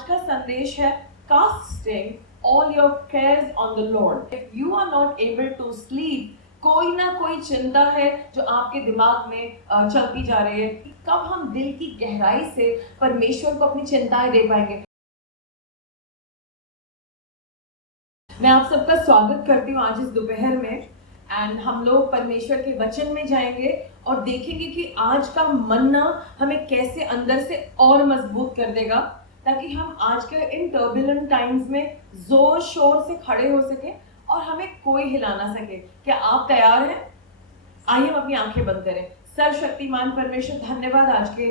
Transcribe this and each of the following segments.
आज का संदेश है casting all your cares on the lord. If you are not able to sleep, कोई ना कोई चिंता है जो आपके दिमाग में चलती जा रही है। कब हम दिल की गहराई से परमेश्वर को अपनी चिंताएं दे पाएंगे। मैं आप सबका स्वागत करती हूँ आज इस दोपहर में एंड हम लोग परमेश्वर के वचन में जाएंगे और देखेंगे कि आज का मन्ना हमें कैसे अंदर से और मजबूत कर देगा, ताकि हम आज के इन टर्बुलेंट टाइम्स में जोर शोर से खड़े हो सके और हमें कोई हिला ना सके। क्या आप तैयार हैं? आइए हम अपनी आंखें बंद करें। सर्वशक्तिमान परमेश्वर, धन्यवाद आज के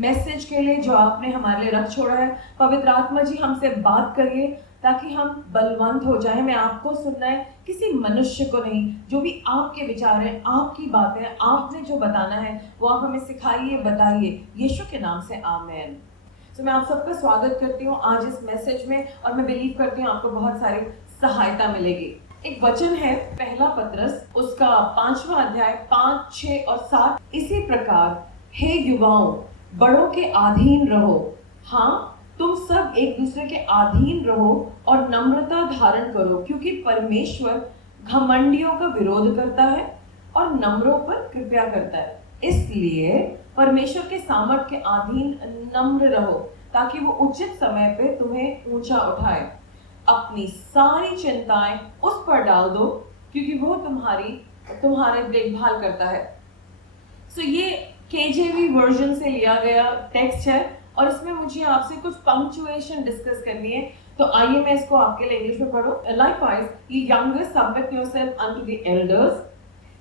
मैसेज के लिए जो आपने हमारे लिए रख छोड़ा है। पवित्र आत्मा जी, हमसे बात करिए ताकि हम बलवंत हो जाए। हमें आपको सुनना है, किसी मनुष्य को नहीं। जो भी आपके विचार हैं, आपकी बातें, आपने जो बताना है वो आप हमें सिखाइए, बताइए। यीशु के नाम से आमीन। तो मैं आप सबका स्वागत करती हूँ आज इस मैसेज में और मैं बिलीव करती हूँ आपको बहुत सारी सहायता मिलेगी। एक वचन है पहला पत्रस, उसका 5वां अध्याय 5, 6 और 7। इसी प्रकार हे युवाओं, बड़ों के अधीन रहो। हाँ, तुम सब एक दूसरे के अधीन रहो और नम्रता धारण करो, क्योंकि परमेश्वर घमंडियों का विरोध करता है और नम्रों पर कृपया करता है। इसलिए परमेश्वर के सामर्थ के अधीन नम्र रहो, ताकि वो उचित समय पे तुम्हें ऊंचा उठाए। अपनी सारी चिंताएं उस पर डाल दो, क्योंकि वो तुम्हारे देखभाल करता है। सो ये KJV वर्जन से लिया गया टेक्स्ट है और इसमें मुझे आपसे कुछ पंक्चुएशन डिस्कस करनी है। तो आइए मैं इसको आपके लिए इंग्लिश में पढ़ूं। Likewise, ye youngest, submit yourself unto the elders.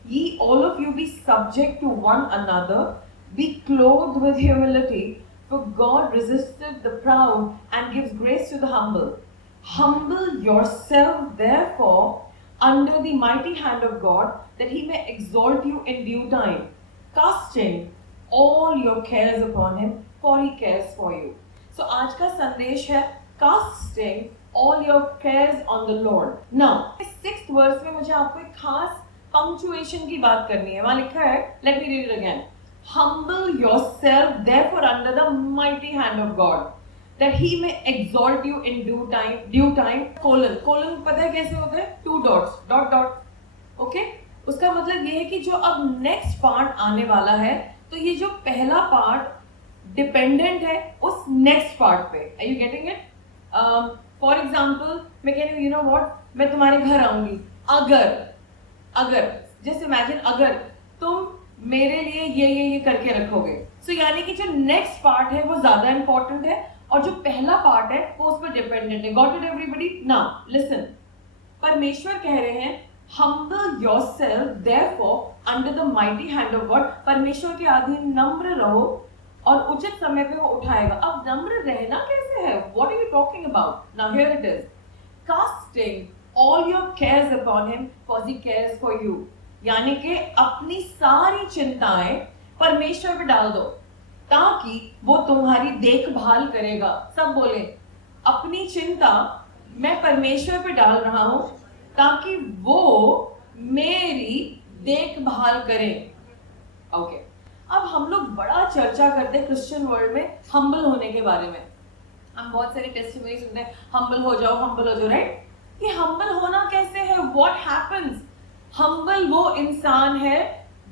Ye all of you be subject to one another. Be clothed with humility, for God resisteth the proud and gives grace to the humble. Humble yourself, therefore, under the mighty hand of God, that he may exalt you in due time, casting all your cares upon him, for he cares for you. So आज का संदेश है casting all your cares on the Lord. Now, इस 6th verse में मुझे आपको एक खास punctuation की बात करनी है। वहाँ लिखा है, let me read it again. Humble yourself, therefore, under the mighty hand of God, that he may exalt you in due time, colon पता है कैसे होता है? 2 dots, dot, okay? उसका मतलब ये है कि जो अब नेक्स्ट पार्ट आने वाला है, तो ये जो पहला पार्ट डिपेंडेंट है उस नेक्स्ट पार्ट पे। Are you getting it? For example मैं कह रही हूँ, यू नो व्हाट, मैं तुम्हारे घर आऊंगी, अगर जस्ट इमेजिन, अगर तुम मेरे लिए ये करके रखोगे। सो यानी कि जो नेक्स्ट पार्ट है वो ज्यादा इंपॉर्टेंट है और जो पहला पार्ट है वो उस पर डिपेंडेंट है। Got it everybody? Now listen, परमेश्वर कह रहे हैं humble yourself therefore under the mighty hand of God. परमेश्वर के अधीन नम्र रहो और उचित समय पे वो उठाएगा। अब नम्र रहना कैसे है? What are you talking about? Now here it is. Casting all your cares upon him, for he cares for you. यानी कि अपनी सारी चिंताएं परमेश्वर पे डाल दो, ताकि वो तुम्हारी देखभाल करेगा। सब बोले, अपनी चिंता मैं परमेश्वर पे डाल रहा हूं ताकि वो मेरी देखभाल करें। ओके, अब हम लोग बड़ा चर्चा करते हैं क्रिश्चियन वर्ल्ड में हम्बल होने के बारे में। हम बहुत सारे टेस्टिमनी सुनते हैं, हम्बल हो जाओ, राइट? ये हम्बल होना कैसे है? What happens? हम्बल वो इंसान है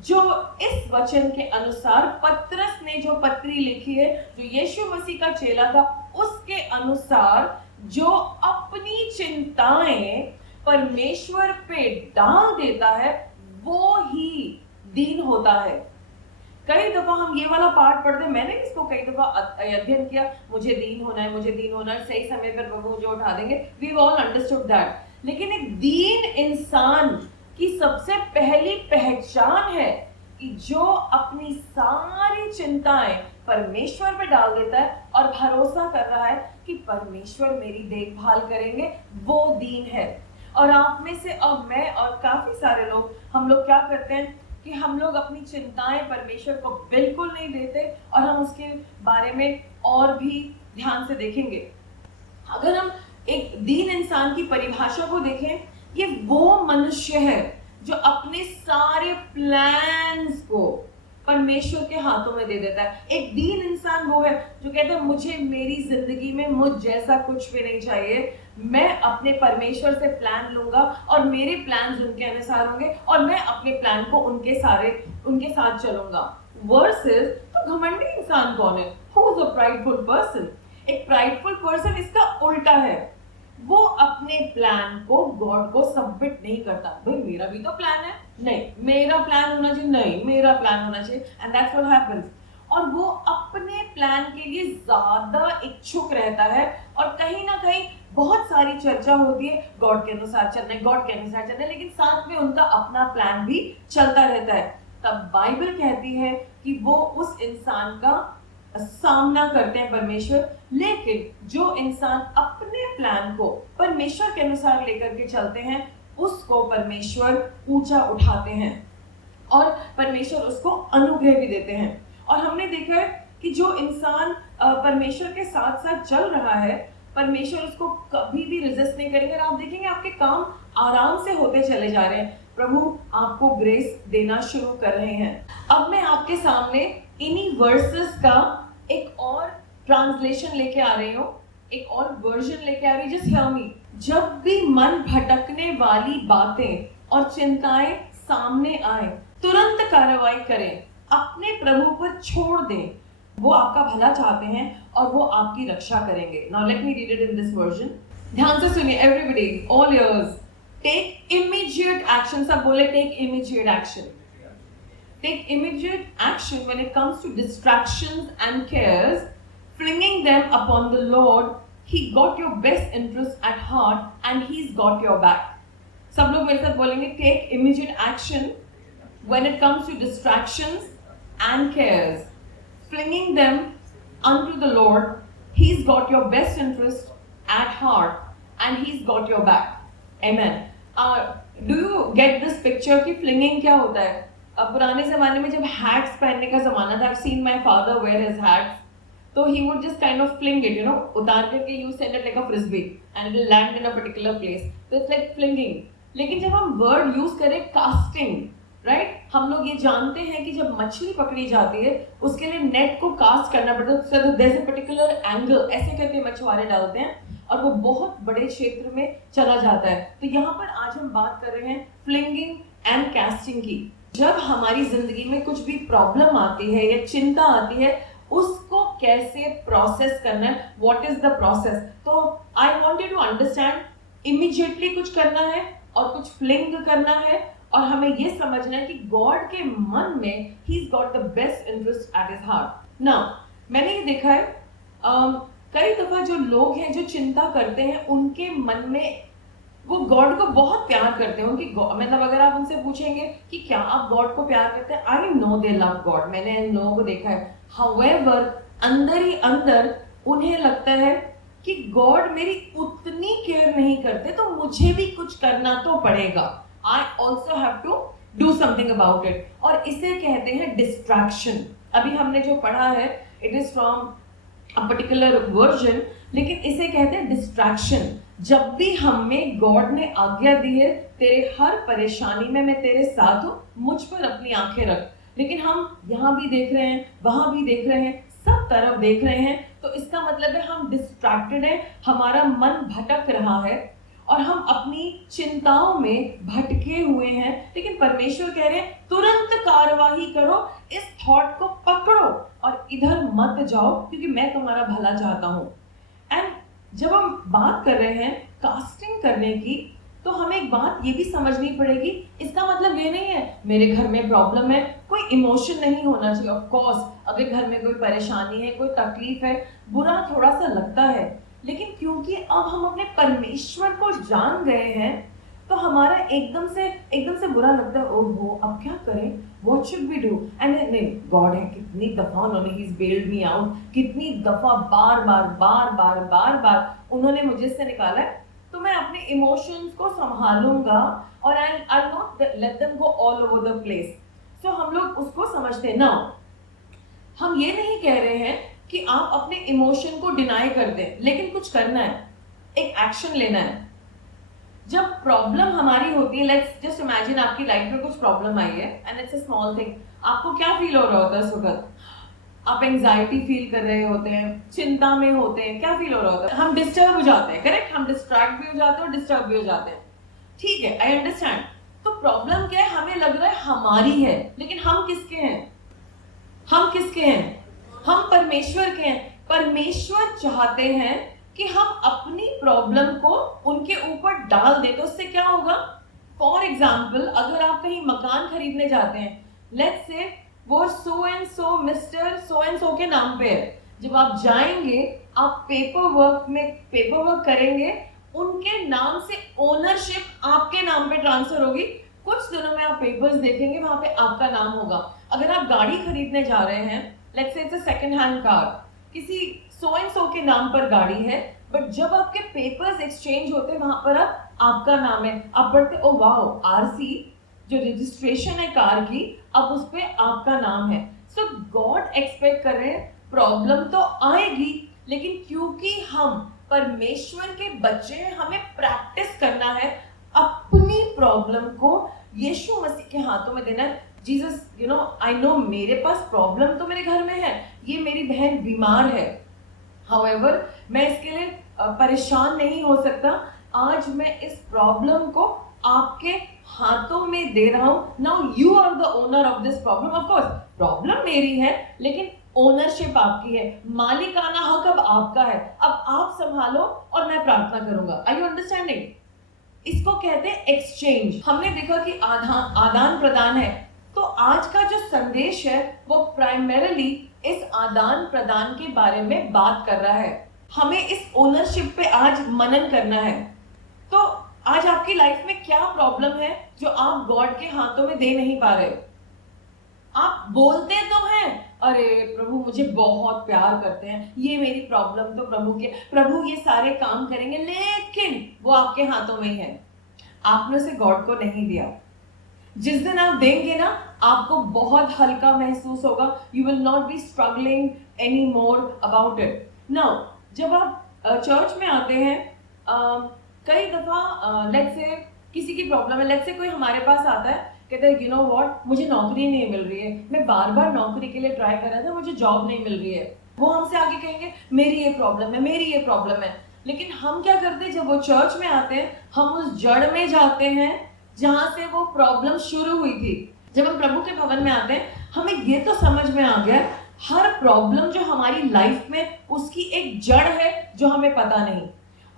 जो इस वचन के अनुसार पतरस ने जो पत्री लिखी है, जो यीशु मसीह का चेला था, उसके अनुसार जो अपनी चिंताएं परमेश्वर पे डाल देता है, वो ही दीन होता है। कई दफा हम ये वाला पार्ट पढ़ते हैं, मैंने इसको कई दफा अध्ययन किया, मुझे दीन होना है, सही समय पर प्रभु मुझे उठा देंगे। We all understood that. लेकिन एक दीन इंसान की सबसे पहली पहचान है कि जो अपनी सारी चिंताएं परमेश्वर पे डाल देता है और भरोसा कर रहा है कि परमेश्वर मेरी देखभाल करेंगे, वो दीन है। और आप में से और मैं और काफी सारे लोग, हम लोग क्या करते हैं कि हम लोग अपनी चिंताएं परमेश्वर को बिल्कुल नहीं देते और हम उसके बारे में और भी ध्यान से देखेंगे। अगर हम एक दीन इंसान की परिभाषा को देखें, ये वो मनुष्य है जो अपने सारे प्लान्स को परमेश्वर के हाथों में दे देता है। एक दीन इंसान वो है जो कहता है मुझे मेरी जिंदगी में मुझ जैसा कुछ भी नहीं चाहिए, मैं अपने परमेश्वर से प्लान लूंगा और मेरे प्लान्स उनके अनुसार होंगे और मैं अपने प्लान को उनके साथ चलूंगा। वर्सेस तो घमंडी इंसान कौन है? Who is a prideful person? एक प्राइडफुल पर्सन इसका उल्टा है, वो अपने प्लान को गॉड को सबमिट नहीं करता। भाई मेरा भी तो प्लान है, नहीं मेरा प्लान होना चाहिए, नहीं मेरा प्लान होना चाहिए, एंड दैट्स व्हाट हैपेंस। और वो अपने प्लान के लिए ज्यादा इच्छुक रहता है और कहीं ना कहीं बहुत सारी चर्चा होती है गॉड के अनुसार चलना है, गॉड के अनुसार चलना है, लेकिन साथ में उनका अपना प्लान भी चलता रहता है। तब बाइबल कहती है कि वो उस इंसान का सामना करते हैं परमेश्वर, लेकिन जो इंसान अपने प्लान को परमेश्वर के अनुसार लेकर के चलते हैं उसको परमेश्वर ऊंचा उठाते हैं और परमेश्वर उसको अनुग्रह भी देते हैं। और हमने देखा है कि जो इंसान परमेश्वर के साथ साथ चल रहा है, परमेश्वर उसको कभी भी रेजिस्ट नहीं करेंगे। और आप देखेंगे आपके काम आराम से होते चले जा रहे हैं, प्रभु आपको ग्रेस देना शुरू कर रहे हैं। अब मैं आपके सामने इन्हीं वर्सेस का एक और ट्रांसलेशन लेके आ रही हूँ, एक और वर्जन लेके आ रही हूँ। जस्ट हियर मी। जब भी मन भटकने वाली बातें और चिंताएं सामने आए, तुरंत कार्रवाई करें, अपने प्रभु पर छोड़ दें। वो आपका भला चाहते हैं और वो आपकी रक्षा करेंगे। Now let me read it in this version. ध्यान से सुनिए everybody, all ears. Take immediate action. सब बोले take immediate action. Take immediate action when it comes to distractions and cares, flinging them upon the Lord. He got your best interest at heart and He's got your back. सब लोग मेरे साथ बोलेंगे take immediate action when it comes to distractions and cares, flinging them unto the Lord. He's got your best interest at heart and He's got your back. Amen. Do you get this picture कि flinging क्या होता है? पुराने जमाने में जब hats पहनने का जमाना था, I've seen my father wear his hats, तो he would just kind of fling it, you know, उतार करके you send it like a frisbee and it will land in a particular place. So it's like flinging. लेकिन जब हम word use करें casting, right, हम लोग ये जानते हैं कि जब मछली पकड़ी जाती है उसके लिए नेट को कास्ट करना पड़ता है, तो there's a particular angle, ऐसे करके मछुआरे डालते हैं और वो बहुत बड़े क्षेत्र में चला जाता है। तो यहाँ पर आज हम बात कर रहे हैं फ्लिंगिंग एंड कास्टिंग की। जब हमारी जिंदगी में कुछ भी प्रॉब्लम आती है या चिंता आती है, उसको कैसे प्रोसेस करना है, व्हाट इज द प्रोसेस। तो I want you to understand, immediately कुछ करना है और कुछ फ्लिंग करना है, और हमें ये समझना है कि गॉड के मन में he is got the best interest at his heart. Now मैंने ये देखा है कई दफा जो लोग हैं जो चिंता करते हैं उनके मन में वो गॉड को बहुत प्यार करते हैं। उनकी मतलब अगर आप उनसे पूछेंगे कि क्या आप गॉड को प्यार करते हैं, I know they love God, मैंने इन लोगों को देखा है। हाउएवर अंदर ही अंदर उन्हें लगता है कि गॉड मेरी उतनी केयर नहीं करते, तो मुझे भी कुछ करना तो पड़ेगा। I also have to do something about it. और इसे कहते हैं डिस्ट्रैक्शन। अभी हमने जो पढ़ा है it is from a particular version, लेकिन इसे कहते हैं डिस्ट्रैक्शन। जब भी हमें गॉड ने आज्ञा दी है तेरे हर परेशानी में मैं तेरे साथ हूँ, मुझ पर अपनी आंखें रख, लेकिन हम यहाँ भी देख रहे हैं, वहां भी देख रहे हैं, सब तरफ देख रहे हैं, तो इसका मतलब है हम डिस्ट्रैक्टेड हैं, हमारा मन भटक रहा है और हम अपनी चिंताओं में भटके हुए हैं। लेकिन परमेश्वर कह रहे हैं तुरंत कार्यवाही करो, इस थॉट को पकड़ो और इधर मत जाओ, क्योंकि मैं तुम्हारा भला चाहता हूँ। एंड जब हम बात कर रहे हैं कास्टिंग करने की, तो हमें एक बात ये भी समझनी पड़ेगी, इसका मतलब ये नहीं है मेरे घर में प्रॉब्लम है, कोई इमोशन नहीं होना चाहिए। ऑफ कोर्स अगर घर में कोई परेशानी है, कोई तकलीफ है, बुरा थोड़ा सा लगता है, लेकिन क्योंकि अब हम अपने परमेश्वर को जान गए हैं तो हमारा एकदम से बुरा लगता है, ओहो अब क्या करें, what should we do. And नहीं, गॉड है, कितनी दफा उन्होंने ही बेल्ड मी आउट, कितनी दफा बार बार उन्होंने मुझे से निकाला है, तो मैं अपने इमोशंस को संभालूंगा और I not let them go all over the place. So हम लोग उसको समझते हैं ना। हम ये नहीं कह रहे हैं कि आप अपने इमोशन को डिनाई कर दें, लेकिन कुछ करना है, एक एक्शन लेना है। जब प्रॉब्लम हमारी होती है, लेट्स जस्ट इमेजिन आपकी लाइफ में कुछ प्रॉब्लम आई है and it's a small thing, आपको क्या फील हो रहा होता है उस वक्त? आप एंजाइटी फील कर रहे होते हैं, चिंता में होते हैं, क्या फील हो रहा होता है? हम डिस्टर्ब हो जाते हैं, करेक्ट? हम डिस्ट्रैक्ट भी हो जाते हैं और डिस्टर्ब भी हो जाते हैं। ठीक है, आई अंडरस्टैंड। तो प्रॉब्लम क्या है? हमें लग रहा है हमारी है, लेकिन हम किसके हैं? हम किसके हैं? हम परमेश्वर के हैं। परमेश्वर चाहते हैं कि हम अपनी प्रॉब्लम को उनके ऊपर डाल दें, तो उससे क्या होगा? फॉर एग्जाम्पल, अगर आप कहीं मकान खरीदने जाते हैं, लेट्स से वो so and so mister so and so के नाम पे है, जब आप जाएंगे, आप पेपर वर्क करेंगे, उनके नाम से ओनरशिप आपके नाम पे ट्रांसफर होगी। कुछ दिनों में आप पेपर्स देखेंगे, वहां पे आपका नाम होगा। अगर आप गाड़ी खरीदने जा रहे हैं, let's say it's a second hand car, किसी सो एंड सो के नाम पर गाड़ी है, बट जब आपके पेपर्स एक्सचेंज होते हैं, वहां पर आपका नाम है, आप पढ़ते ओ वाओ, आरसी जो रजिस्ट्रेशन है कार की, अब उस पे आपका नाम है। सो गॉड एक्सपेक्ट कर रहे हैं, प्रॉब्लम तो आएगी, लेकिन क्योंकि हम परमेश्वर के बच्चे हैं, हमें प्रैक्टिस करना है अपनी प्रॉब्लम को यीशु मसीह के हाथों में देना है। Jesus, you know, I know मेरे पास प्रॉब्लम तो मेरे घर में है, ये मेरी बहन बीमार है, हाउएवर मैं इसके लिए परेशान नहीं हो सकता। आज मैं इस प्रॉब्लम को आपके हाथों में दे रहा हूं। Now you are the owner of this problem. Of course problem मेरी है, लेकिन ओनरशिप आपकी है, मालिकाना हक अब आपका है। अब आप संभालो और मैं प्रार्थना करूंगा। Are you understanding? इसको कहते हैं एक्सचेंज। हमने देखा कि आदान प्रदान है, तो आज का जो संदेश है वो प्राइमरीली इस आदान प्रदान के बारे में बात कर रहा है। हमें इस ओनरशिप पे आज मनन करना है। तो आज आपकी लाइफ में क्या प्रॉब्लम है जो आप गॉड के हाथों में दे नहीं पा रहे? आप बोलते तो हैं, अरे प्रभु मुझे बहुत प्यार करते हैं, ये मेरी प्रॉब्लम तो प्रभु ये सारे काम करेंगे, लेकिन वो आपके हाथों में ही है। आपने उसे गॉड को नहीं दिया। जिस दिन आप देंगे ना, आपको बहुत हल्का महसूस होगा। You will not be struggling any more about it. Now जब आप चर्च में आते हैं, कई दफा लेट्स से किसी की प्रॉब्लम है, लेट्स से कोई हमारे पास आता है, कहते हैं यू नो व्हाट, मुझे नौकरी नहीं मिल रही है, मैं बार बार नौकरी के लिए ट्राई कर रहा था, मुझे जॉब नहीं मिल रही है। वो हमसे आगे कहेंगे मेरी ये प्रॉब्लम है, मेरी ये प्रॉब्लम है। लेकिन हम क्या करते हैं, जब वो चर्च में आते हैं, हम उस जड़ में जाते हैं जहां से वो प्रॉब्लम शुरू हुई थी। जब हम प्रभु के भवन में आते हैं, हमें ये तो समझ में आ गया, हर प्रॉब्लम जो हमारी लाइफ में, उसकी एक जड़ है जो हमें पता नहीं।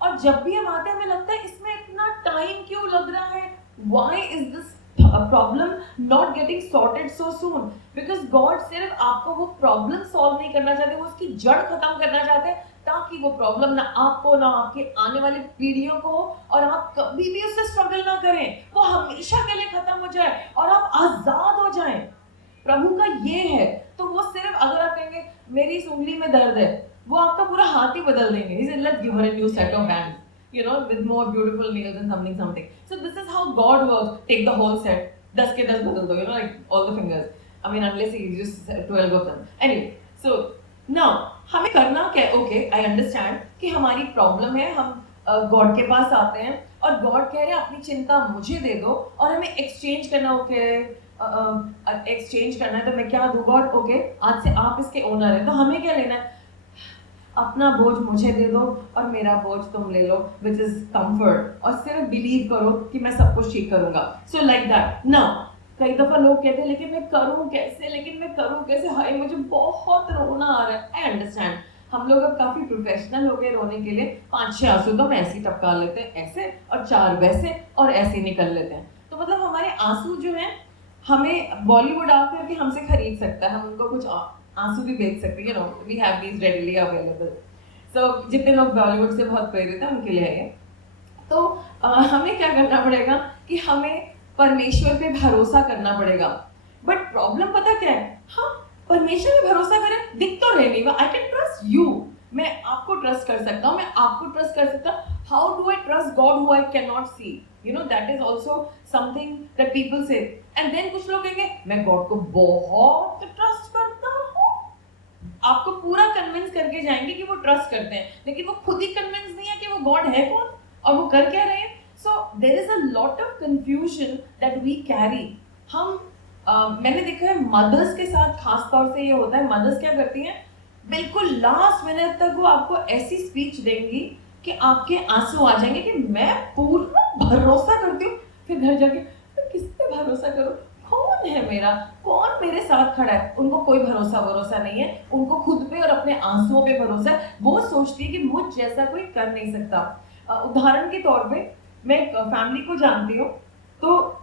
और जब भी हम आते हैं, हमें लगता है इसमें इतना टाइम क्यों लग रहा है, why is this problem not getting sorted so soon? Because God सिर्फ आपको वो प्रॉब्लम सॉल्व नहीं करना चाहते, वो उसकी जड़ खत्म करना चाहते हैं, ताकि वो प्रॉब्लम ना आपको, ना आपके आने वाली पीढ़ियों को, और आप कभी भी उससे स्ट्रगल ना करें, वो हमेशा के लिए खत्म हो जाए और आप आजाद हो जाएं। प्रभु का ये है। तो वो सिर्फ, अगर आप कहेंगे मेरी इस उंगली में दर्द है, वो आपका पूरा हाथ ही बदल देंगे। He said, let's give her a new set of hands, you know, with more beautiful nails and something. So this is how God works. Take the whole set, 10 के 10 बदल दो, you know, like all the fingers. I mean, unless he uses 12 of them. Anyway, so now हमें करना क्या है? Okay, I understand कि हमारी problem है, हम गॉड के पास आते हैं और गॉड कह रहे हैं अपनी चिंता मुझे दे दो, और हमें एक्सचेंज करना। ओके, एक्सचेंज करना है, तो मैं क्या दूं गॉड? ओके, आज से आप इसके ओनर हैं, तो हमें क्या लेना है? अपना बोझ मुझे दे दो और मेरा बोझ तुम ले लो, विच इज कंफर्ट। और सिर्फ बिलीव करो कि मैं सब कुछ ठीक करूंगा। So like that. नाउ कई दफा लोग कहते हैं लेकिन मैं करूं कैसे, हाय मुझे बहुत रोना आ रहा है। आई अंडरस्टैंड, हम लोग अब काफी प्रोफेशनल हो गए रोने के लिए। 5-6 आंसू तो हम ऐसे ही टपका लेते हैं, ऐसे, और 4 वैसे, और ऐसे निकल लेते हैं। तो मतलब हमारे आंसू जो हैं, हमें बॉलीवुड आकर के हमसे खरीद सकता है, हम उनको कुछ आंसू भी बेच सकते हैं, you know, we have these readily available. So जितने लोग बॉलीवुड से बहुत प्रेरित हैं उनके लिए है। तो हमें क्या करना पड़ेगा कि हमें परमेश्वर पे भरोसा करना पड़ेगा। बट प्रॉब्लम पता क्या है, हम परमेश्वर पे भरोसा करें, दिख तो रहे नहीं, आई कैन ट्रस्ट यू, मैं आपको ट्रस्ट कर सकता हूँ, मैं आपको ट्रस्ट कर सकता हूँ। How do I trust God who I can not see? You know, that is also something that people say. And then कुछ लोग कहेंगे मैं गॉड को बहुत ट्रस्ट करता हूँ, आपको पूरा कन्विंस करके जाएंगे कि वो ट्रस्ट करते हैं, लेकिन वो खुद ही कन्विंस नहीं है कि वो गॉड है कौन और वो कर क्या रहे हैं। So there is a lot of confusion that we carry. हम मैंने देखा है मदर्स के साथ खास तौर से ये होता है, मदर्स क्या करती हैं, बिल्कुल लास्ट मिनट तक वो आपको ऐसी स्पीच देंगी कि आपके आंसू आ जाएंगे कि मैं पूरा भरोसा करती हूँ, फिर घर जाके मैं किस पे भरोसा करूँ, कौन है मेरा, कौन मेरे साथ खड़ा है। उनको कोई भरोसा नहीं है, उनको खुद पे और अपने आंसुओं पे भरोसा है। वो सोचती है कि मुझ जैसा कोई कर नहीं सकता। उदाहरण के तौर पे मैं एक फैमिली को जानती हूँ, तो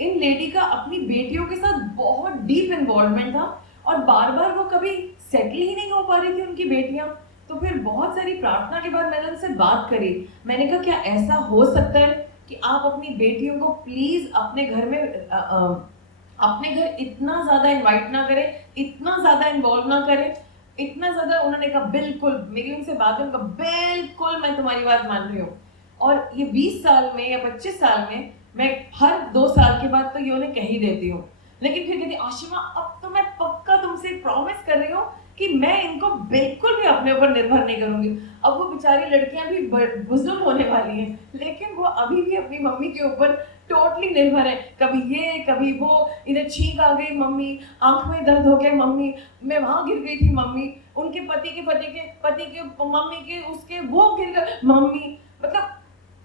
इन लेडी का अपनी बेटियों के साथ बहुत डीप इन्वॉल्वमेंट था और बार बार वो कभी सेटल ही नहीं हो पा रही थी उनकी बेटियां। तो फिर बहुत सारी प्रार्थना के बाद मैंने उनसे बात करी। मैंने कहा क्या ऐसा हो सकता है कि आप अपनी बेटियों को प्लीज अपने घर में अपने घर इतना ज्यादा इनवाइट ना करें, इतना ज्यादा इन्वॉल्व ना करें, इतना ज्यादा। उन्होंने कहा बिल्कुल, मेरी उनसे बात है, उनका बिल्कुल मैं तुम्हारी बात मान रही हूँ। और ये 20 साल में या 25 साल में मैं हर 2 साल के बाद तो ये उन्हें कह ही देती हूँ, लेकिन फिर कहती आशिमा अब तो मैं पक्का तुमसे प्रॉमिस कर रही हूँ कि मैं इनको बिल्कुल भी अपने ऊपर निर्भर नहीं करूंगी। अब वो बेचारी लड़कियां भी बुजुर्ग होने वाली हैं, लेकिन वो अभी भी अपनी मम्मी के ऊपर टोटली निर्भर है। कभी ये कभी वो, इधर छींक आ गई मम्मी, आंख में दर्द हो गया मम्मी, मैं वहां गिर गई थी मम्मी, उनके पति के मम्मी के उसके वो गिर गए मम्मी। मतलब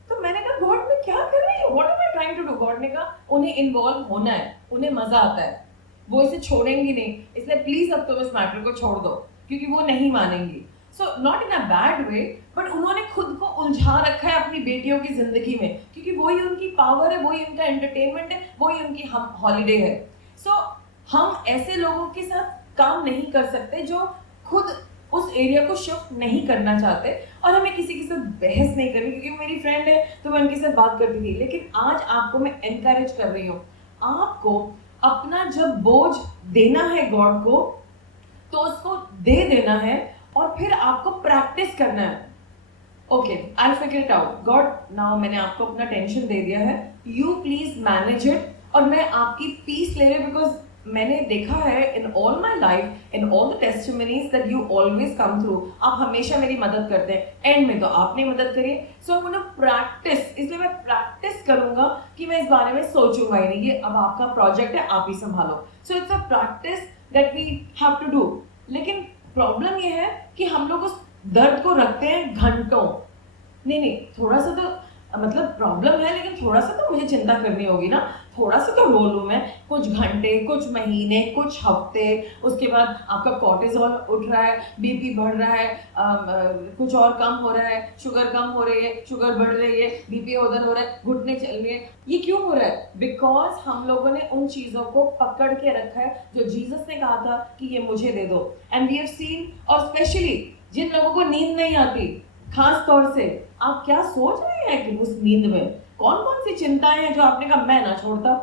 तो मैंने कहा गॉड में क्या कर रही है, what am I trying to do. God ने कहा उन्हें इन्वॉल्व होना है, उन्हें मजा आता है, वो इसे छोड़ेंगी नहीं, इसलिए प्लीज अब तुम इस मैटर को छोड़ दो, क्योंकि वो नहीं मानेंगी। So not in a bad way, but उन्होंने खुद को उलझा रखा है अपनी बेटियों की जिंदगी में, क्योंकि वही उनकी पावर है, वही उनका एंटरटेनमेंट है, वही उनकी हॉलीडे है। सो हम ऐसे लोगों के साथ काम नहीं कर सकते जो खुद उस एरिया को शिफ्ट नहीं करना चाहते। और हमें किसी के साथ बहस नहीं करनी, क्योंकि मेरी फ्रेंड है तो मैं उनके साथ बात करती थी, लेकिन आज आपको मैं एनकरेज कर रही हूँ, आपको अपना जब बोझ देना है गॉड को तो उसको दे देना है और फिर आपको प्रैक्टिस करना है। Okay, I figure it out, God now मैंने आपको अपना टेंशन दे दिया है, यू प्लीज मैनेज इट। और मैं आपकी पीस ले रही हूँ, बिकॉज मैंने देखा है in all my life, in all the testimonies that you always come through, आप हमेशा मेरी मदद करते हैं, एंड में तो आपने मदद करी। सो आई वांट टू प्रैक्टिस, इसलिए मैं प्रैक्टिस करूंगा कि मैं इस बारे में सोचूंगा ही नहीं, ये अब आपका प्रोजेक्ट है, आप ही संभालो। So it's a practice that we have to do. लेकिन प्रॉब्लम ये है कि हम लोग उस दर्द को रखते हैं घंटों। नहीं, थोड़ा सा तो मतलब प्रॉब्लम है, लेकिन थोड़ा सा तो मुझे चिंता करनी होगी ना, थोड़ा सा तो रो लूं मैं, कुछ घंटे, कुछ महीने, कुछ हफ्ते, उसके बाद आपका कॉर्टिसोल उठ रहा है, बीपी बढ़ रहा है, कुछ और कम हो रहा है, शुगर कम हो रही है, शुगर बढ़ रही है, बीपी उधर हो रहा है, घुटने चल रही है। ये क्यों हो रहा है? बिकॉज हम लोगों ने उन चीजों को पकड़ के रखा है जो जीसस ने कहा था कि ये मुझे दे दो। एंड वी हैव सीन, और स्पेशली जिन लोगों को नींद नहीं आती, खास तौर से आप क्या सोच रहे हैं कि उस नींद में कौन कौन सी चिंताएं हैं जो आपने कहा मैं ना छोड़ता।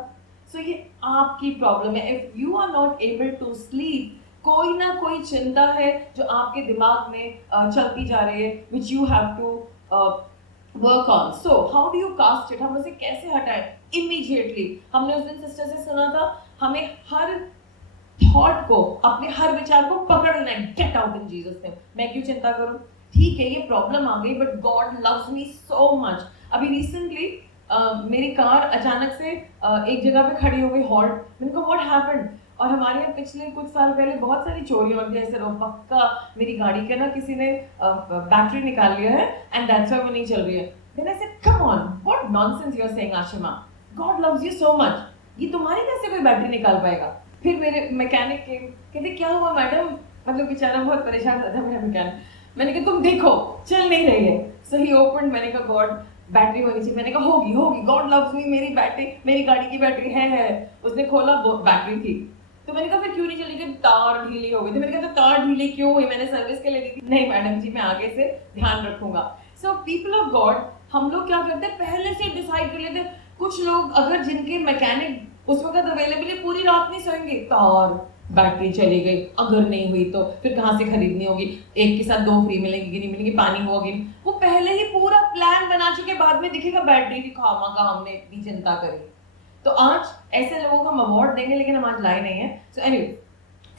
सो ये आपकी प्रॉब्लम है। If you are not able to sleep, कोई ना कोई चिंता है जो आपके दिमाग में चलती जा रही है, which you have to work on. So how do you cast it, हम उसे कैसे हटाएं इमीडिएटली। हमने उस दिन सिस्टर से सुना था, हमें हर थॉट को, अपने हर विचार को पकड़ना है, get out in Jesus name. मैं क्यों चिंता करूं, ठीक है ये प्रॉब्लम आ गई, but God loves me so much. अभी रिसेंटली मेरी कार अचानक से एक जगह पे खड़ी हो गई, हॉल्ट। मैंने कहा व्हाट हैपेंड। और हमारे यहाँ पिछले कुछ साल पहले बहुत सारी चोरियां होती है, ऐसे पक्का मेरी गाड़ी के ना किसी ने बैटरी निकाल लिया है एंड दैट्स व्हाई वो नहीं चल रही है। Then I said come on, what nonsense you are saying Ashima, God loves you so much, ये तुम्हारी कैसे कोई बैटरी निकाल पाएगा। फिर मेरे मैकेनिक के कहते क्या हुआ मैडम, मतलब बेचारा बहुत परेशान था मेरा मैकेनिक। मैंने कहा तुम देखो चल नहीं रही है। सो ही ओपन, मैंने कहा गॉड बैटरी होनी चाहिए, मैंने कहा होगी होगी, गॉड लव्स मी, मेरी बैटरी, मेरी गाड़ी की बैटरी है। उसने खोला, बैटरी थी। तो मैंने कहा फिर क्यों नहीं चली, तार ढीली हो गई थी। मैंने कहा तो तार ढीली क्यों हुई, मैंने सर्विस के लिए दी थी। नहीं मैडम जी मैं आगे से ध्यान रखूंगा। सो पीपल ऑफ गॉड, हम लोग क्या करते हैं पहले से डिसाइड कर लेते हैं। कुछ लोग अगर जिनके मैकेनिक उस वक्त अवेलेबल है, पूरी रात नहीं सोएंगे, तार बैटरी चली गई, अगर नहीं हुई तो फिर कहाँ से खरीदनी होगी, एक के साथ दो फ्री मिलेंगी कि नहीं मिलेंगी, पानी होगी। वो पहले ही पूरा प्लान बना चुके, बाद में दिखेगा बैटरी की खामा का हमने इतनी चिंता करी। तो आज ऐसे लोगों को हम अवार्ड देंगे, लेकिन हम आज लाए नहीं है। सो एनीवे,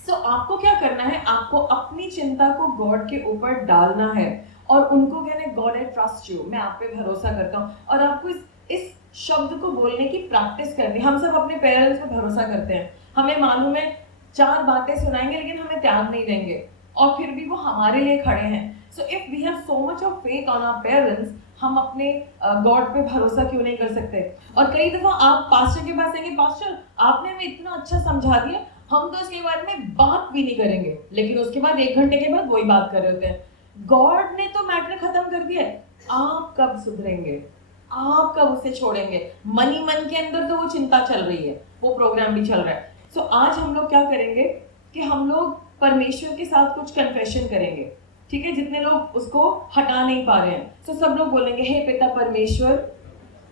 सो आपको क्या करना है, आपको अपनी चिंता को गॉड के ऊपर डालना है और उनको कहना है गॉड आई ट्रस्ट यू, मैं आप पे भरोसा करता हूँ। और आपको इस इस शब्द को बोलने की प्रैक्टिस करनी। हम सब अपने पेरेंट्स पे भरोसा करते हैं, हमें मालूम है 4 बातें सुनाएंगे लेकिन हमें त्याग नहीं देंगे, और फिर भी वो हमारे लिए खड़े हैं। So if we have so much of faith on our parents, हम अपने गॉड पे भरोसा क्यों नहीं कर सकते? और कई दफा आप पास्टर के पास आएंगे, पास्टर आपने हमें इतना अच्छा समझा दिया, हम तो इसके बारे में बात भी नहीं करेंगे, लेकिन उसके बाद 1 घंटे के बाद वही बात कर रहे होते हैं। गॉड ने तो मैटर खत्म कर दिया है, आप कब सुधरेंगे? आप कब उसे छोड़ेंगे? मन के अंदर तो वो चिंता चल रही है, वो प्रोग्राम भी चल रहा है। सो आज हम लोग क्या करेंगे कि हम लोग परमेश्वर के साथ कुछ कन्फेशन करेंगे, ठीक है? जितने लोग उसको हटा नहीं पा रहे हैं, तो सब लोग बोलेंगे, हे पिता परमेश्वर,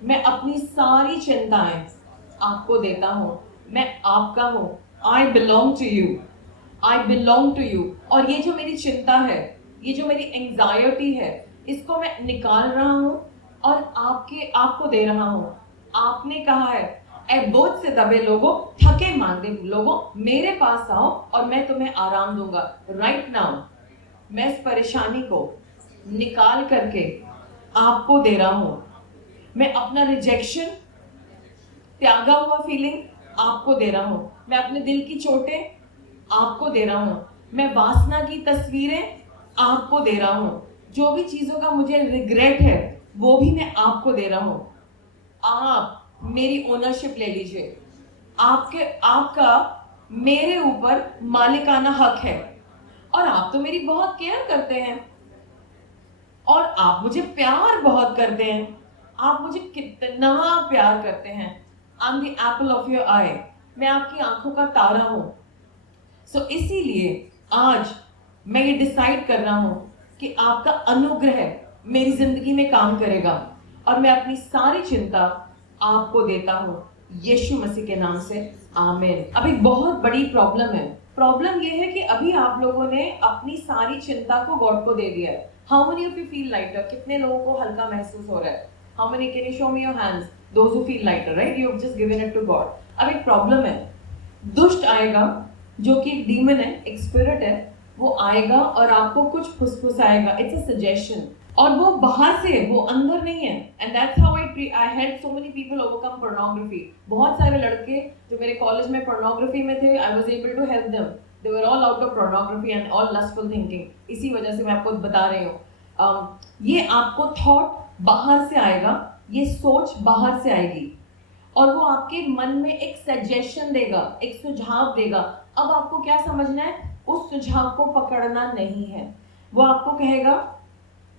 मैं अपनी सारी चिंताएं आपको देता हूँ, मैं आपका हूँ, I belong to you, I belong to you. और ये जो मेरी चिंता है, ये जो मेरी एंजाइटी है, इसको मैं निकाल रहा हूँ और आपको दे रहा हूँ। आपने कहा है, ऐ बोझ से दबे लोगों, थके मांदे लोगों, मेरे पास आओ और मैं तुम्हें आराम दूंगा। राइट नाउ मैं इस परेशानी को निकाल करके आपको दे रहा हूँ। मैं अपना रिजेक्शन, त्यागा हुआ फीलिंग आपको दे रहा हूँ। मैं अपने दिल की चोटें आपको दे रहा हूँ। मैं वासना की तस्वीरें आपको दे रहा हूँ। जो भी चीजों का मुझे रिग्रेट है वो भी मैं आपको दे रहा हूँ। आप मेरी ओनरशिप ले लीजिए। आपका मेरे ऊपर मालिकाना हक है, और आप तो मेरी बहुत केयर करते हैं, और आप मुझे प्यार बहुत करते हैं। आप मुझे कितना प्यार करते हैं। I am the apple of your eye, मैं आपकी आंखों का तारा हूं। सो इसीलिए आज मैं ये डिसाइड कर रहा हूं कि आपका अनुग्रह मेरी जिंदगी में काम करेगा, और मैं अपनी सारी चिंता आपको देता हूं, यीशु मसीह के नाम से, आमीन। अब एक बहुत बड़ी प्रॉब्लम है। प्रॉब्लम ये है कि अभी आप लोगों ने अपनी सारी चिंता को गॉड को दे दिया है। How many of you feel lighter? कितने लोगों को हल्का महसूस हो रहा है? How many? Can you show me your hands? Those who feel lighter, right? You have just given it to God. अब एक प्रॉब्लम है, दुष्ट आएगा, जो कि एक डीमन है, एक स्पिरिट है, वो आएगा और आपको कुछ फुसफुसाएगा। इट्स अ सजेशन, और वो बाहर से, वो अंदर नहीं है। And that's how I help so many people overcome pornography. बहुत सारे लड़के जो मेरे कॉलेज में पोर्नोग्राफी में थे, I was able to help them. They were all out of pornography and all lustful thinking. इसी वजह से मैं आपको बता रही हूँ। ये आपको थॉट बाहर से आएगा, ये सोच बाहर से आएगी, और वो आपके मन में एक सजेशन देगा, एक सुझाव देगा। अब आपको क्या समझना है? उस सुझाव को पकड़ना नहीं है। वो आपको कहेगा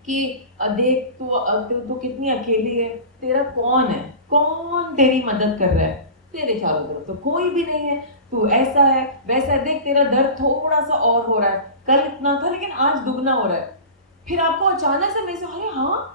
कि देख तू कितनी अकेली है, तेरा कौन है, कौन तेरी मदद कर रहा है, तेरे चारों तरफ तो कोई भी नहीं है, तू ऐसा है वैसा है, देख तेरा दर्द थोड़ा सा और हो रहा है, कल इतना था लेकिन आज दुगना हो रहा है। फिर आपको अचानक से महसूस, अरे हाँ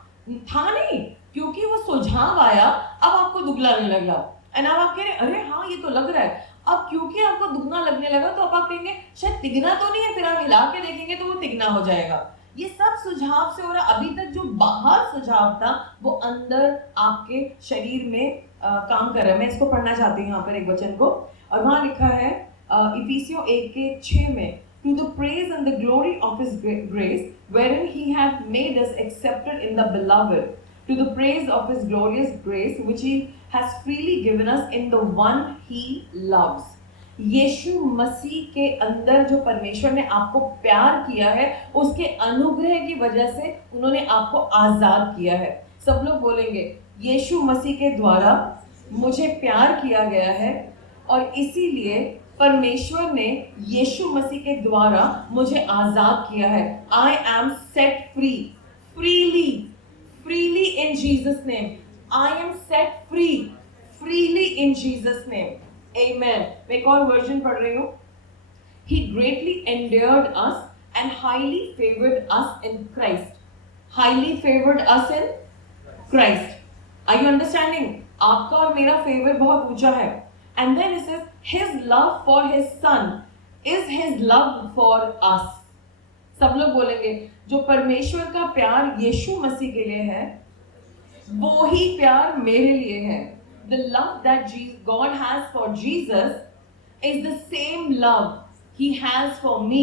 था नहीं, क्योंकि वो सुझाव आया, अब आपको दुगना लगने लगा। एंड अब आप कह रहे अरे हाँ ये तो लग रहा है। अब क्योंकि आपको दुगना लगने लगा तो अब आप कहेंगे शायद तिगना तो नहीं है, फिर आप हिला के देखेंगे तो वो तिगना हो जाएगा। ये सब सुझाव से हो रहा। अभी तक जो बाहर सुझाव था वो अंदर आपके शरीर में काम कर रहा है। मैं इसको पढ़ना चाहती हूँ यहाँ पर एक वचन को, और वहाँ लिखा है इफिसियों 1:6 में, to the praise and the glory of his grace wherein he hath made us accepted in the beloved, to the praise of his glorious grace which he has freely given us in the one he loves। यीशु मसीह के अंदर जो परमेश्वर ने आपको प्यार किया है, उसके अनुग्रह की वजह से उन्होंने आपको आजाद किया है। सब लोग बोलेंगे यीशु मसीह के द्वारा मुझे प्यार किया गया है, और इसीलिए परमेश्वर ने यीशु मसीह के द्वारा मुझे आजाद किया है। I am set free, freely, freely in Jesus name. I am set free, freely in Jesus name. Amen। मैं एक और वर्जन पढ़ रही हूँ। He greatly endeared us and highly favored us in Christ. Highly favored us in Christ. Are you understanding? आपका और मेरा favour बहुत ऊंचा है। And then it says, His love for His Son is His love for us। सब लोग बोलेंगे जो परमेश्वर का प्यार यीशु मसीह के लिए है, वो ही प्यार मेरे लिए है। The love that God has for Jesus is the same love He has for me,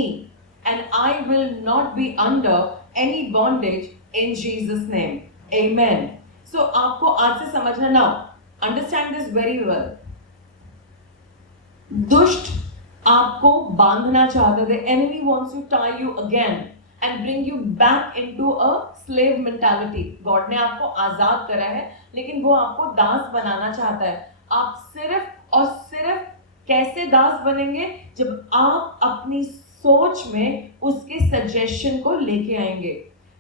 and I will not be under any bondage in Jesus' name. Amen। सो आपको आज से समझना, now understand this very well. दुष्ट आपको बांधना चाहते थे, enemy wants to tie you again and bring you back into a slave mentality. God ने आपको आजाद करा है, लेकिन वो आपको दास बनाना चाहता है। आप सिर्फ और सिर्फ कैसे दास बनेंगे? जब आप अपनी सोच में उसके सजेशन को लेके आएंगे।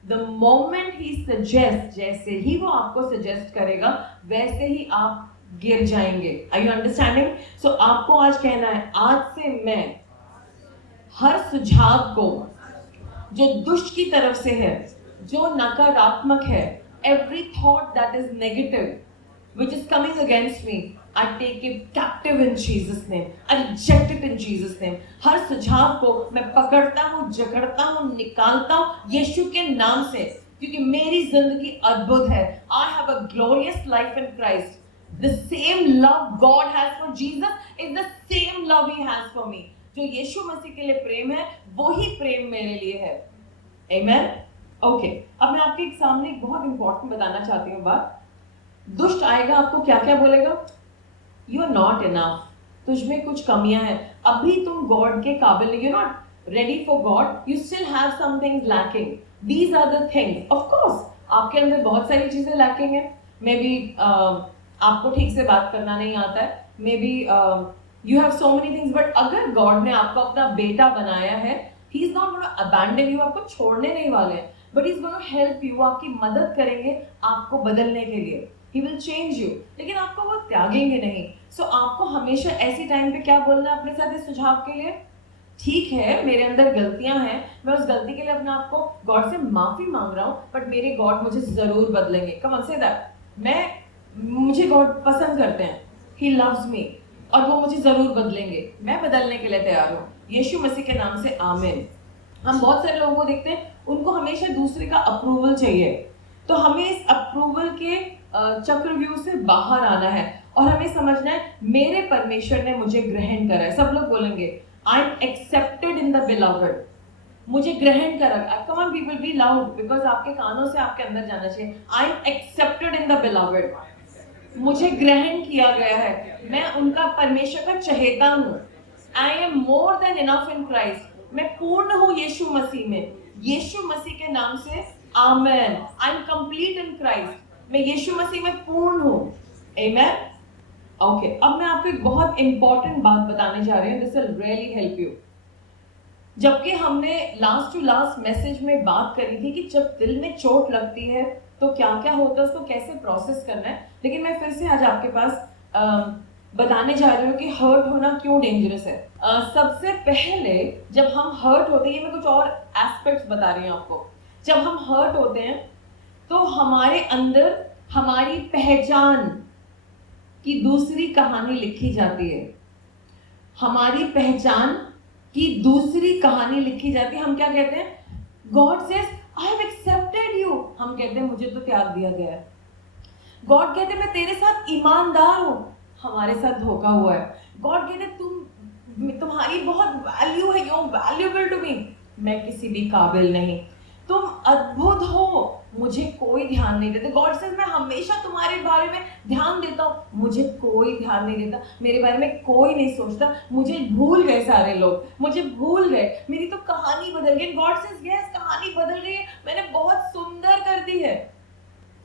द मोमेंट ही सजेस्ट, जैसे ही वो आपको सजेस्ट करेगा वैसे ही आप गिर जाएंगे। Are you understanding? सो आपको आज कहना है, आज से मैं हर सुझाव को जो दुष्ट की तरफ से है, जो नकारात्मक है, every thought that is negative which is coming against me, I take it captive in Jesus name, I reject it in Jesus name। हर सुझाव को मैं पकड़ता हूँ, जकड़ता हूँ, निकालता हूँ यीशु के नाम से, क्योंकि मेरी जिंदगी अद्भुत है। I have a glorious life in Christ। The same love God has for Jesus is the same love He has for me। जो यीशु मसीह के लिए प्रेम है, वही प्रेम मेरे लिए है। Amen? ओके, अब मैं आपके सामने एक बहुत इंपॉर्टेंट बताना चाहती हूँ बात। दुष्ट आएगा, आपको क्या क्या बोलेगा? यू आर नॉट इनफ, तुझ में कुछ कमियां हैं, अभी तुम गॉड के काबिल नहीं, you not ready for God, you still have some things lacking, these are the things. Of course आपके अंदर बहुत सारी चीजें लैकिंग है। मे बी आपको ठीक से बात करना नहीं आता है, may be you have so many things, but अगर गॉड ने आपको अपना बेटा बनाया है, he is not gonna abandon you, आपको छोड़ने नहीं वाले हैं, but he is gonna help you, आपकी मदद करेंगे आपको बदलने के लिए। He will change you, लेकिन आपको वो त्यागेंगे नहीं। सो आपको हमेशा ऐसी टाइम पे क्या बोलना है अपने साथ इस सुझाव के लिए? ठीक है, मेरे अंदर गलतियां हैं, मैं उस गलती के लिए अपने आप को गॉड से माफी मांग रहा हूँ, बट मेरे गॉड मुझे जरूर बदलेंगे। कम ऑन से दैट, मुझे गॉड पसंद करते हैं, ही लव्स मी, और वो मुझे जरूर बदलेंगे, मैं बदलने के लिए तैयार हूँ, यीशु मसीह के नाम से आमीन। हम बहुत सारे लोगों को देखते हैं, उनको हमेशा दूसरे का अप्रूवल चाहिए, तो हमें इस अप्रूवल के चक्रव्यूह से बाहर आना है और हमें समझना है मेरे परमेश्वर ने मुझे ग्रहण करा है। सब लोग बोलेंगे I am accepted in the beloved, मुझे ग्रहण करा। Come on people, be loud, because आपके कानों से आपके अंदर जाना चाहिए। I am accepted in the beloved, मुझे ग्रहण किया गया है, मैं उनका परमेश्वर का चहेता हूँ। I am more than enough in Christ, मैं पूर्ण हूँ यीशु मसीह में, यीशु मसीह के नाम से आमेन। I am complete in Christ, मैं यीशु मसीह में पूर्ण हूँ। आमेन। ओके, अब मैं आपको एक बहुत इंपॉर्टेंट बात बताने जा रही हूँ, this will really help you. जबकि हमने लास्ट टू लास्ट मैसेज में बात करी थी कि जब दिल में चोट लगती है तो क्या क्या होता है, उसको कैसे प्रोसेस करना है, लेकिन मैं फिर से आज आपके पास बताने जा रही हूँ कि हर्ट होना क्यों डेंजरस है। सबसे पहले जब हम हर्ट होते हैं, मैं कुछ और एस्पेक्ट्स बता रही हूँ आपको। जब हम हर्ट होते हैं तो हमारे अंदर हमारी पहचान की दूसरी कहानी लिखी जाती है, हमारी पहचान की दूसरी कहानी लिखी जाती है। हम क्या कहते हैं? God says I have accepted you, हम कहते हैं मुझे तो त्याग दिया गया है। गॉड कहते हैं मैं तेरे साथ ईमानदार हूं, हमारे साथ धोखा हुआ है। गॉड कहते हैं तुम्हारी बहुत वैल्यू है, you are valuable to me, मैं किसी भी काबिल नहीं, तुम अद्भुत हो, मुझे कोई ध्यान नहीं देता। गॉड से मैं हमेशा तुम्हारे बारे में ध्यान देता हूँ, मुझे कोई ध्यान नहीं देता, मेरे बारे में कोई नहीं सोचता, मुझे भूल गए सारे लोग, मुझे भूल गए, मेरी तो कहानी बदल गई। गॉड से यस, कहानी बदल गई है, मैंने बहुत सुंदर कर दी है।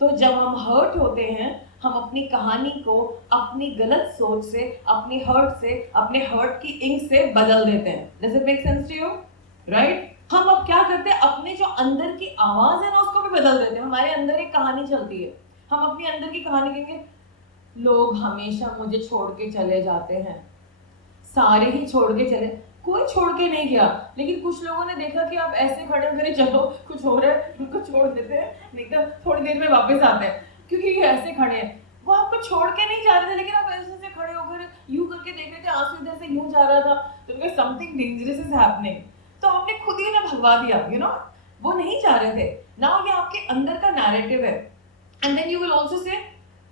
तो जब हम हर्ट होते हैं, हम अपनी कहानी को अपनी गलत सोच से, अपनी हर्ट से, अपने हर्ट की इंक से बदल देते हैं। Does it make sense to you? Right? हम अब क्या करते हैं, अपने जो अंदर की आवाज है ना, उसको भी बदल देते हैं। हमारे अंदर एक कहानी चलती है, हम अपनी अंदर की कहानी कहेंगे, लोग हमेशा मुझे छोड़ के चले जाते हैं, सारे ही छोड़ के चले, कोई छोड़ के नहीं गया, लेकिन कुछ लोगों ने देखा कि आप ऐसे खड़े करे, चलो कुछ हो रहा है, उनको छोड़ देते हैं, नहीं तो थोड़ी देर में वापस आते हैं, क्योंकि ये ऐसे खड़े हैं। वो आपको छोड़ के नहीं जा रहे थे, लेकिन आप ऐसे से खड़े होकर यूं करके देख रहे थे, आंसू इधर से यूं जा रहा था, तो उनका समथिंग डेंजरस इज हैपनिंग, तो आपने खुद ही उन्हें भगवा दिया, यू नो, वो नहीं जा रहे थे। नाउ ये आपके अंदर का नैरेटिव है, and then you will also say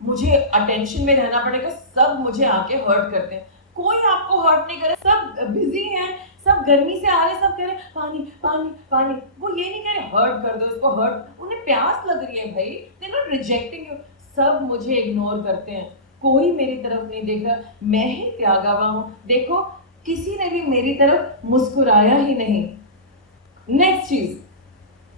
मुझे अटेंशन में रहना पड़ेगा, सब मुझे आके हर्ट करते हैं। कोई आपको हर्ट नहीं करे, सब बिजी हैं, सब गर्मी से आ रहे, सब कह रहे पानी पानी पानी, वो ये नहीं कह रहे हर्ट कर दो इसको, हर्ट, उन्हें प्यास लग रही है भाई, दे नॉट रिजेक्टिंग यू। सब मुझे इग्नोर करते हैं, कोई मेरी तरफ नहीं देख रहा, मैं ही त्यागा हुआ हूं, देखो किसी ने भी मेरी तरफ मुस्कुराया ही नहीं। नेक्स्ट चीज,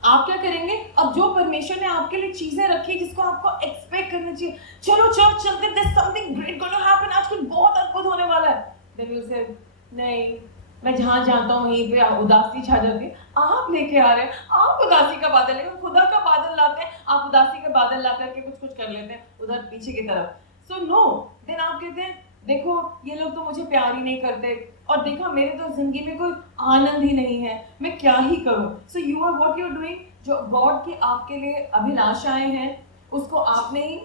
आप क्या करेंगे? अब जो परमेश्वर ने आपके लिए चीजें रखी जिसको आपको एक्सपेक्ट करना चाहिए, चलो चर्च चलते, there's something great going to happen, आज कुछ बहुत अद्भुत होने वाला है, then you say नहीं, मैं जहां जाता हूँ वहीं पे उदासी छा जाती है। आप लेके आ रहे हैं, आप उदासी का बादल लेके, खुदा का बादल लाते हैं, आप उदासी का बादल ला करके कुछ कुछ कर लेते हैं उधर पीछे की तरफ। सो नो, देन आप कहते हैं देखो ये लोग तो मुझे प्यार ही नहीं करते, और देखा मेरे तो जिंदगी में कोई आनंद ही नहीं है, मैं क्या ही करूं। So you are what you are doing, जो गॉड की आपके लिए अभिलाषाएं हैं उसको आपने ही,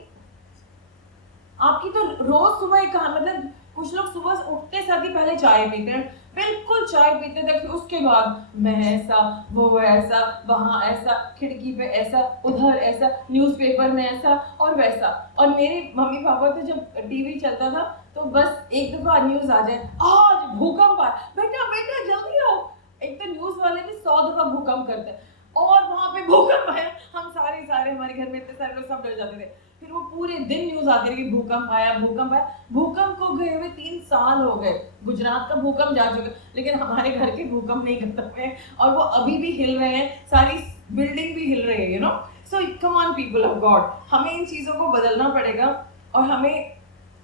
आपकी तो रोज सुबह कहा, मतलब कुछ लोग सुबह उठते साथ ही पहले चाय पीते हैं, बिल्कुल चाय पीते थे, फिर उसके बाद मैं ऐसा, वो ऐसा, वहां ऐसा, खिड़की पे ऐसा, उधर ऐसा, न्यूज़पेपर में ऐसा और वैसा। और मेरे मम्मी पापा तो जब टीवी चलता था तो बस एक दफा न्यूज आ जाए, आज भूकंप आया, बेटा बेटा जल्दी आओ, एक तो न्यूज वाले भी 100 दफा भूकंप करते हैं, और वहां पे भूकंप आया, हम सारे हमारे घर में इतने सारे लोग सब डर जाते थे, फिर वो पूरे दिन न्यूज आती रही भूकंप आया भूकंप आया। भूकंप को गए हुए 3 साल हो गए, गुजरात का भूकंप जा चुका, लेकिन हमारे घर के भूकंप नहीं खत्म हुए, और वो अभी भी हिल रहे हैं, सारी बिल्डिंग भी हिल रही है, you know. So come on people of God, हमें इन चीजों को बदलना पड़ेगा और हमें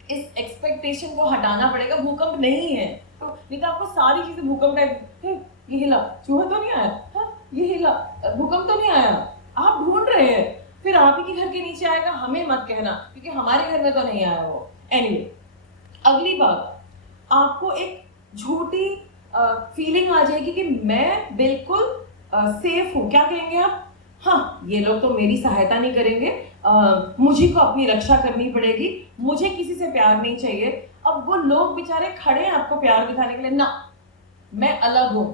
इस एक्सपेक्टेशन को हटाना पड़ेगा। भूकंप नहीं है तो, नहीं तो आपको सारी चीजें भूकंप टाइप, ये हिला, चूहा तो नहीं आया, ये हिला, भूकंप तो नहीं आया, आप ढूंढ रहे हैं, फिर आप ही के घर के नीचे आएगा, हमें मत कहना क्योंकि हमारे घर में तो नहीं आया वो। एनीवे, अगली बात, आपको एक झूठी फीलिंग आ जाएगी कि मैं बिल्कुल सेफ हूँ। क्या कहेंगे आप? हाँ, ये लोग तो मेरी सहायता नहीं करेंगे, मुझे को अपनी रक्षा करनी पड़ेगी, मुझे किसी से प्यार नहीं चाहिए। अब वो लोग बेचारे खड़े हैं आपको प्यार दिखाने के लिए, ना मैं अलग हूँ,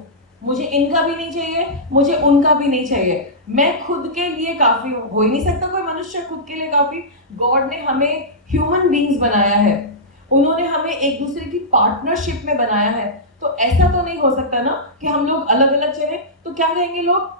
मुझे इनका भी नहीं चाहिए, मुझे उनका भी नहीं चाहिए, मैं खुद के लिए काफी हूँ। हो ही नहीं सकता कोई मनुष्य खुद के लिए काफी। गॉड ने हमें ह्यूमन बींग्स बनाया है, उन्होंने हमें एक दूसरे की पार्टनरशिप में बनाया है, तो ऐसा तो नहीं हो सकता ना कि हम लोग अलग अलग चले। तो क्या कहेंगे लोग?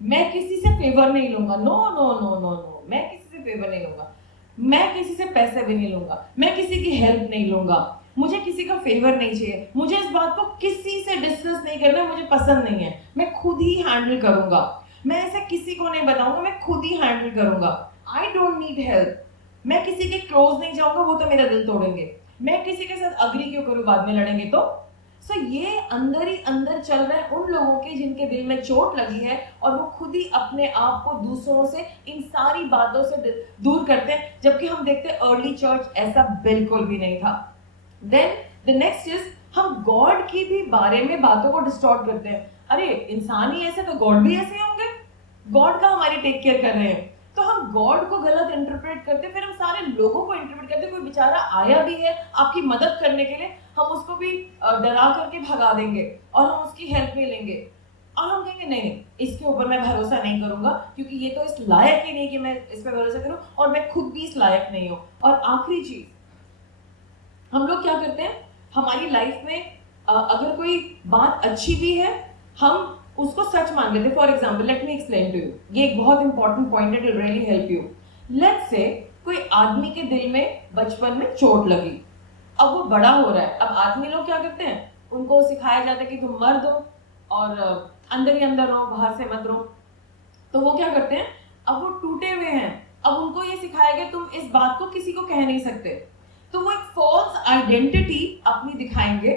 मैं किसी से फेवर नहीं लूंगा, no no no no no, मैं किसी से फेवर नहीं लूंगा, मैं किसी से पैसे भी नहीं लूंगा, मैं किसी की हेल्प नहीं लूंगा, मुझे किसी का फेवर नहीं चाहिए, मुझे इस बात को किसी से डिस्कस नहीं करना, मुझे पसंद नहीं है, मैं खुद ही हैंडल करूंगा, मैं ऐसे किसी को नहीं बताऊंगा, मैं खुद ही हैंडल करूंगा, आई डोंट नीड हेल्प, मैं किसी के क्लोज नहीं जाऊंगा, वो तो मेरा दिल तोड़ेंगे, मैं किसी के साथ अग्री क्यों करूं, बाद में लड़ेंगे तो। सो ये अंदर ही अंदर चल रहा है उन लोगों के जिनके दिल में चोट लगी है, और वो खुद ही अपने आप को दूसरों से इन सारी बातों से दूर करते हैं, जबकि हम देखते हैं अर्ली चर्च ऐसा बिल्कुल भी नहीं था। देन द नेक्स्ट इज, हम गॉड की भी बारे में बातों को डिस्टॉर्ट करते हैं। अरे इंसान ही ऐसे तो गॉड भी ऐसे होंगे, गॉड का हमारी टेक केयर कर रहे हैं, तो हम गॉड को गलत इंटरप्रेट करते हैं, फिर हम सारे लोगों को इंटरप्रेट करते हैं। कोई बेचारा आया भी है आपकी मदद करने के लिए, हम उसको भी डरा करके भगा देंगे और हम उसकी हेल्प नहीं लेंगे, और हम कहेंगे नहीं नहीं, इसके ऊपर मैं भरोसा नहीं करूंगा क्योंकि ये तो इस लायक ही नहीं कि मैं इस पर भरोसा करूं, और मैं खुद भी इस लायक नहीं हूं। और आखिरी चीज, हम लोग क्या करते हैं हमारी लाइफ में, अगर कोई बात अच्छी भी है हम उसको सच मान लेते हैं। For example, let me explain to you, ये एक बहुत इंपॉर्टेंट पॉइंट है, it will really help you. Let's say कोई आदमी के दिल में बचपन में चोट लगी, अब वो बड़ा हो रहा है, अब आदमी लोग क्या करते हैं, उनको सिखाया जाता है कि तुम मर्द हो और अंदर ही अंदर रहो, बाहर से मत रहो। तो वो क्या करते हैं, अब वो टूटे हुए हैं, अब उनको ये सिखाया गया तुम इस बात को किसी को कह नहीं सकते, तो वो एक फॉल्स आइडेंटिटी अपनी दिखाएंगे,